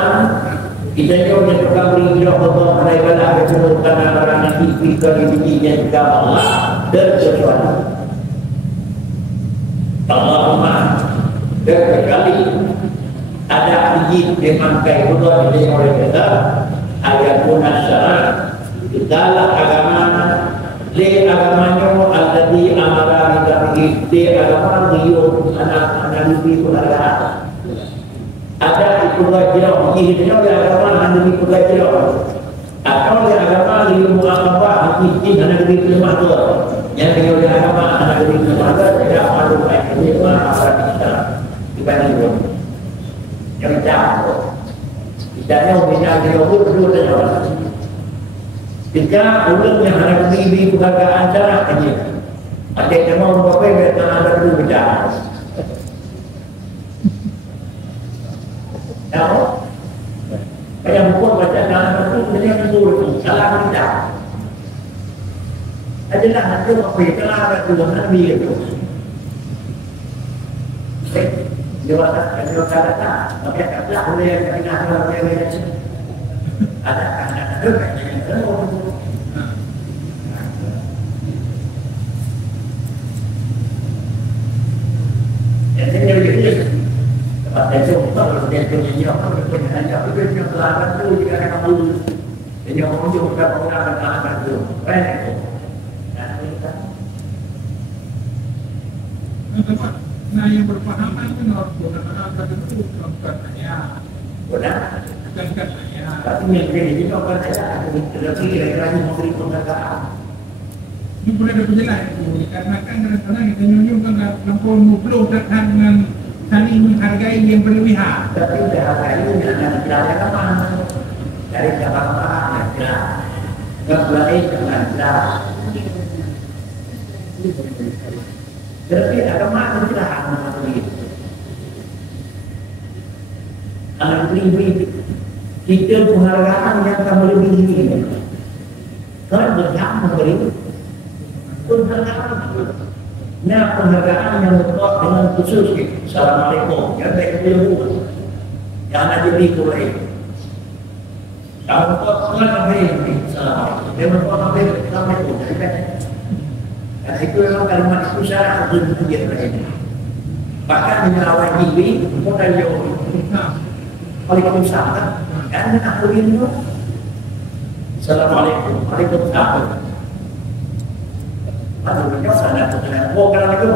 kita nyawa yang berkabri bila Allah mereka dah berkenalkan orang nanti fikir bijinya juga Allah bersesuatu Allahumma berkali ada biji dimangkai Allah di oleh kita ayat munasyarat dalam agama le agamanya alladhi amara bihi de agama dia anak-anak nabi keluarga ada itu wajib biji dia agama nabi keluarga atau dia agama dia muaqabah biji nabi keluarga yang dia agama nabi keluarga tidak malu ini apa dibanding yang jauh tidaknya umumnya dia dulu dan orang jika ulun yang ada bibi kebagaan cara aja ada yang mau berapa mereka ada dulu berjalan tahu kayak buku baca dalam itu dia betul salah tidak adalah hasil apa yang telah Tuhan Nabi itu jawatan kata maka kata oleh yang kita oleh ada kata jadi pada contoh dia punya apa hanya itu yang pelanggan itu jika kamu jadi orang juga orang pelanggan itu nah yang berpahaman itu harus gunakan itu contohnya benar dan katanya tapi yang ini juga saya lebih kira-kira memberi penghargaan ini boleh diperjelas karena kan kadang-kadang kita nyunjukkan lampau mubluk terkait dengan saling menghargai yang berlebihan tapi udah hargai ini dengan cara apa dari Jakarta nggak boleh dengan cara berarti agama itu tidak hanya begitu. Anak beri kita penghargaan yang tak melebihi ini. Kan berhak memberi penghargaan. Nah penghargaan yang letak dengan khusus. Assalamualaikum. Yang baik dulu. Yang ada di Kuwait. Kalau letak penghargaan Assalamualaikum. Dia letak Assalamualaikum. Dan itu memang kalimat itu syarat untuk dia berada. Bahkan menyalahkan diri, mulai jauh. Waalaikumsalam. Kan akhirin itu. Assalamualaikum. Waalaikumsalam. Aduh, menyok sana putra. Oh, kalau itu,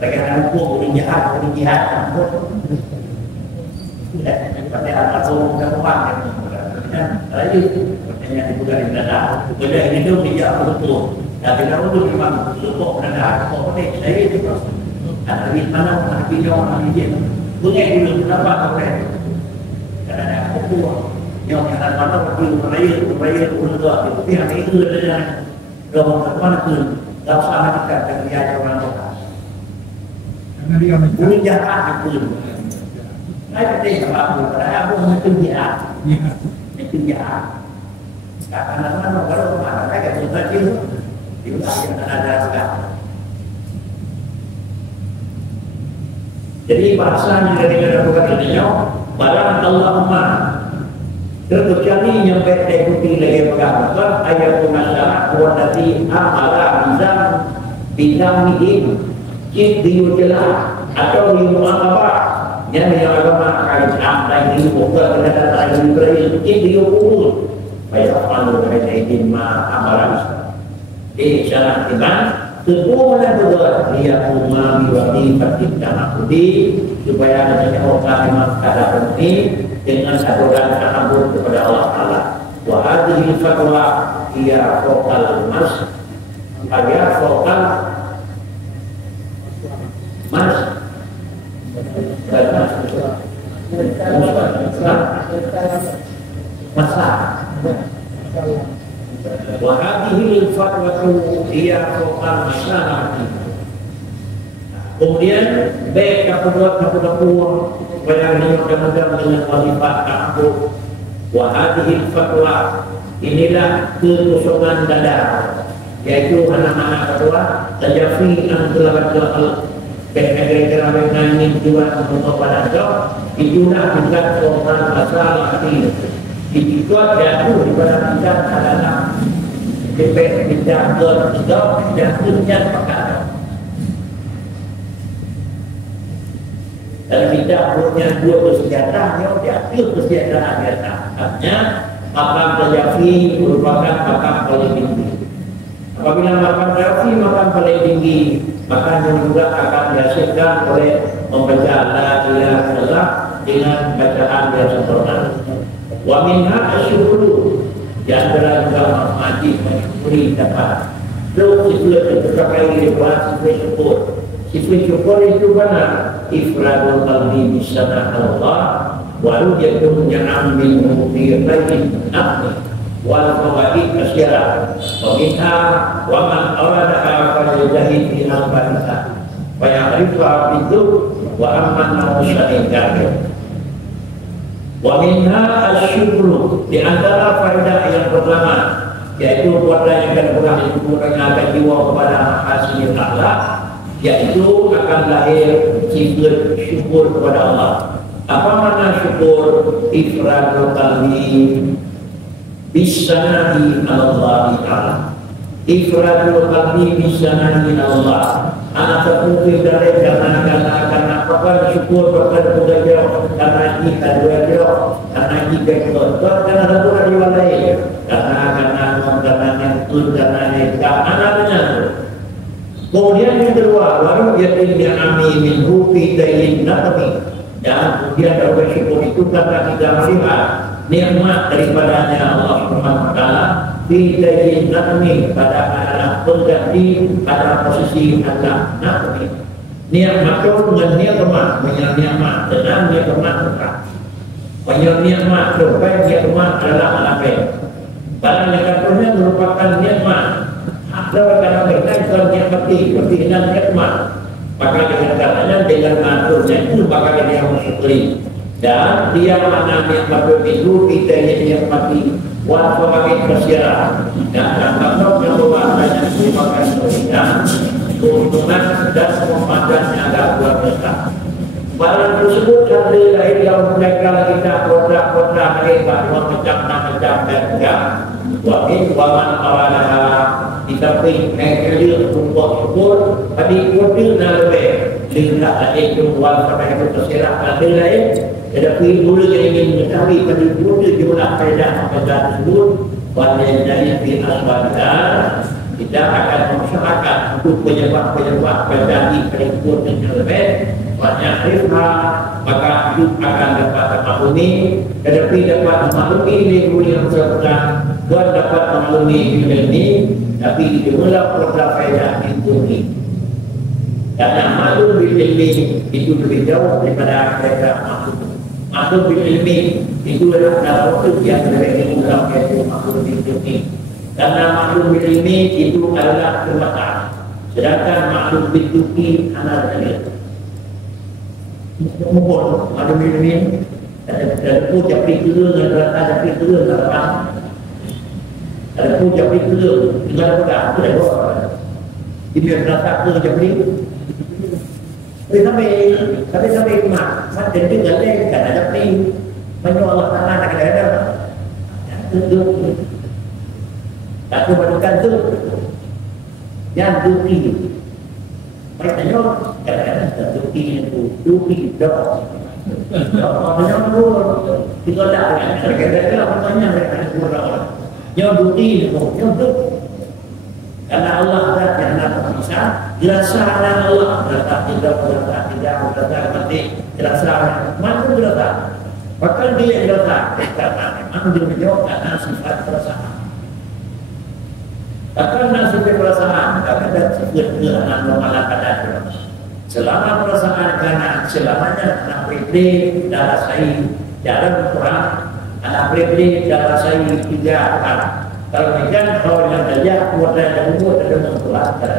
lagi ada orang jihad. Tidak, pada atas orang kekuatan. Lagi, pertanyaan ibu dari dada. Beda ini itu tidak betul. Tapi kalau tu memang cukup rendah, cukup ni saya itu. Tapi mana orang video orang ini, punya dulu kenapa orang? Kerana aku yang kadang-kadang meraya untuk itu yang itu adalah dorong ke mana pun dalam sana kita kerja orang lokal. Karena dia mencari Bunyi jahat itu. Saya kata apa? Saya pun itu jahat. Itu jahat. Kadang-kadang kalau mana saya kata itu itu ada sekarang. Jadi bahasa yang kita lakukan ini, barang Allahumma terkecuali yang berikuti lagi berkata ayat masyarakat wadati amala bidang ini diujelah atau dimuakabah yang agama kait amai ini bukan kata tadi Ibrahim diukur baik malu kait ini amalan syarat iman semuanya berdoa dia umami wati akudi supaya adanya orang yang ada penting dengan satu dan takabur kepada Allah Taala. Wa hadhihi fatwa hiya fawqal mas masa wa hadhihi fatwa hiya fawqal masyarakat. Kemudian baik kapur yang mudah-mudahan dengan wazifah takbur wa hadhihi fatwa inilah kekosongan dada yaitu anak-anak fatwa tajafi antara negara dengan tujuan untuk pada itulah bukan soal masalah ini itu jatuh di pada kita adalah DPR tidak jatuhnya perkara. Dan kita punya dua kesejahteraan, diatur kesejahteraan kita. Artinya, makam tajafi merupakan makam paling tinggi. Apabila makam tajafi makam paling tinggi, maka juga akan dihasilkan oleh membaca la ilaha illallah dengan bacaan yang sempurna. Wa minha asyukru, di antara juga mati mensyukuri dapat. Lalu itu tercapai di buat sifat syukur. Sifat syukur itu benar. Ifradul qalbi bisana Allah walau yakun ya'am minhu fi ghairin nafsi wal fawaid kasyara wa minha wa man aradaha falyajahid fi al-barisa wa ya'rifa bidu wa amman syai'in kafir wa minha asyukru. Di antara faedah yang pertama yaitu pada yang akan berkaitan jiwa kepada hasil akhlak, yaitu akan lahir sifat syukur kepada Allah. Apa makna syukur? Ifradul qalbi bisanadi Allah Ta'ala. Ifradul qalbi bisanadi Allah. Anak terpukul dari karena apa syukur kepada dia karena kita dua dia karena kita dokter karena satu hari lain karena itu karena benar. Kemudian yang kedua, baru yakin ya'ami minhu fi dayin natami. Dan kemudian dalam bersyukur itu karena kita melihat nikmat daripadanya Allah Subhanahu wa taala fi dayin natami pada anak pengganti pada posisi anak natami. Nikmat itu dengan nikmat, banyak nikmat dengan nikmat bukan. Banyak nikmat, terbaik nikmat adalah apa? Barang yang katanya merupakan nikmat. Kalau karena mereka kalau dia mati dengan nikmat, maka dengan katanya dengan maturnya itu maka dia mensyukuri. Dan dia mana nikmat itu kita yang mati waktu bagi masyarakat dan kalau yang banyak merupakan keuntungan dan pemandangannya agak luar biasa. Barang tersebut ada lain yang mereka kita kota-kota mereka macam-macam dan wahid waman awalaha kita pilih syukur tadi kode nalbe lihat ada keluar sampai itu terserah ada lain ada pilih dulu yang ingin mengetahui tadi kode jumlah faedah pada tersebut banyak dari pihak aswadah kita akan mengusahakan untuk penyebab-penyebab terjadi berikut yang lebih banyak rifah, maka hidup akan dapat termaklumi, tetapi dapat memaklumi lingkungan yang sedang dan dapat memaklumi dunia ini, tapi dimulai produk faedah lingkungan. Karena maklum dunia ini itu lebih jauh daripada faedah maklum. Makhluk ilmi itu adalah makhluk yang lebih mudah yaitu makhluk ilmi. Karena makhluk ilmi itu adalah terbatas. Sedangkan makhluk ilmi adalah dari umur makhluk ilmi ada pun jadi dulu dengan ada dulu dalam ada pun jadi dulu dengan pada ada dua ini berasa tu jadi tapi mak jadi gale kan ada pi menolak tanah nak ada itu tak bukan tu yang duki mereka nyok kadang-kadang duki dah orang tu kita tak kadang-kadang orang mereka kurang nyok duki nyok karena Allah zat yang tak bisa dirasa Allah berkata tidak mati dirasa mana berkata bahkan dia berkata memang dia menjawab karena sifat perasaan karena sifat perasaan kadang-kadang sifat keranan normalan kadang selama perasaan karena selamanya anak pribadi dan rasai dalam Quran anak pribadi dan rasai tiga akan kalau ikan kalau yang saja kuat dan umur ada mengeluarkan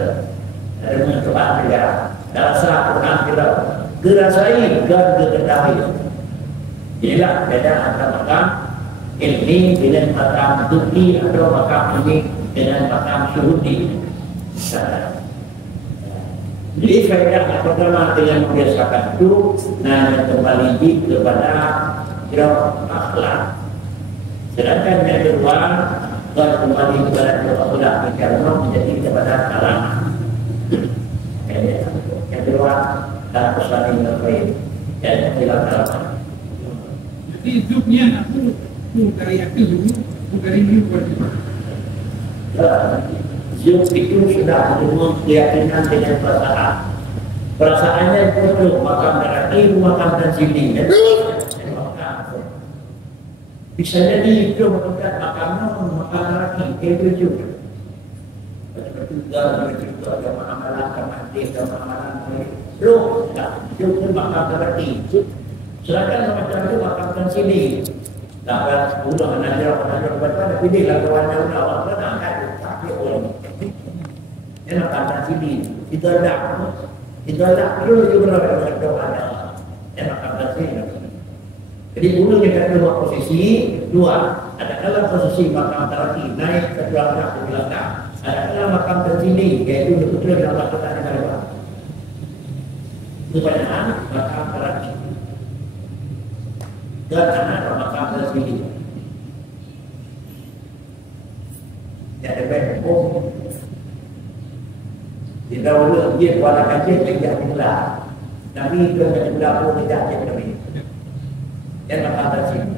dia rasa Quran kita dirasai dan diketahui. Inilah beda antara makam ilmi dengan makam duki atau makam ini dengan makam syuhudi. Jadi faedah yang pertama dengan membiasakan itu nah kembali kepada akhlak. Sedangkan yang kedua kembali kepada akhlak karena menjadi kepada kalangan. Yang kedua dalam pesan yang terbaik dan hilang kalangan. Jadi hidupnya aku dari aku dulu bukan ini buat Zul itu sudah menurut keyakinan dengan perasaan. Perasaannya itu makam neraki, makam dan sini. Bisa jadi itu makam neraki, itu juga. Juga yang amalan kemati, amalan loh, itu makam neraki. Sedangkan macam itu makam dan sini. Dapat 10 anak berapa pilih lawannya awak benar kan tapi orang ini makam sini kita dah perlu juga berdoa ya makam sini. Jadi dulu kita dua posisi dua ada dalam posisi makam teraki naik ke belakang ke belakang ada dalam makam tersini yaitu betul dalam kata negara kebanyakan makam teraki dan ada makam tersini. Jadi baik di dahulu dia pada kajian tidak pula, tapi itu tidak pun tidak ada kami. Yang makam tersini.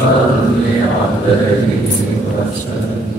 صل عليه وسلم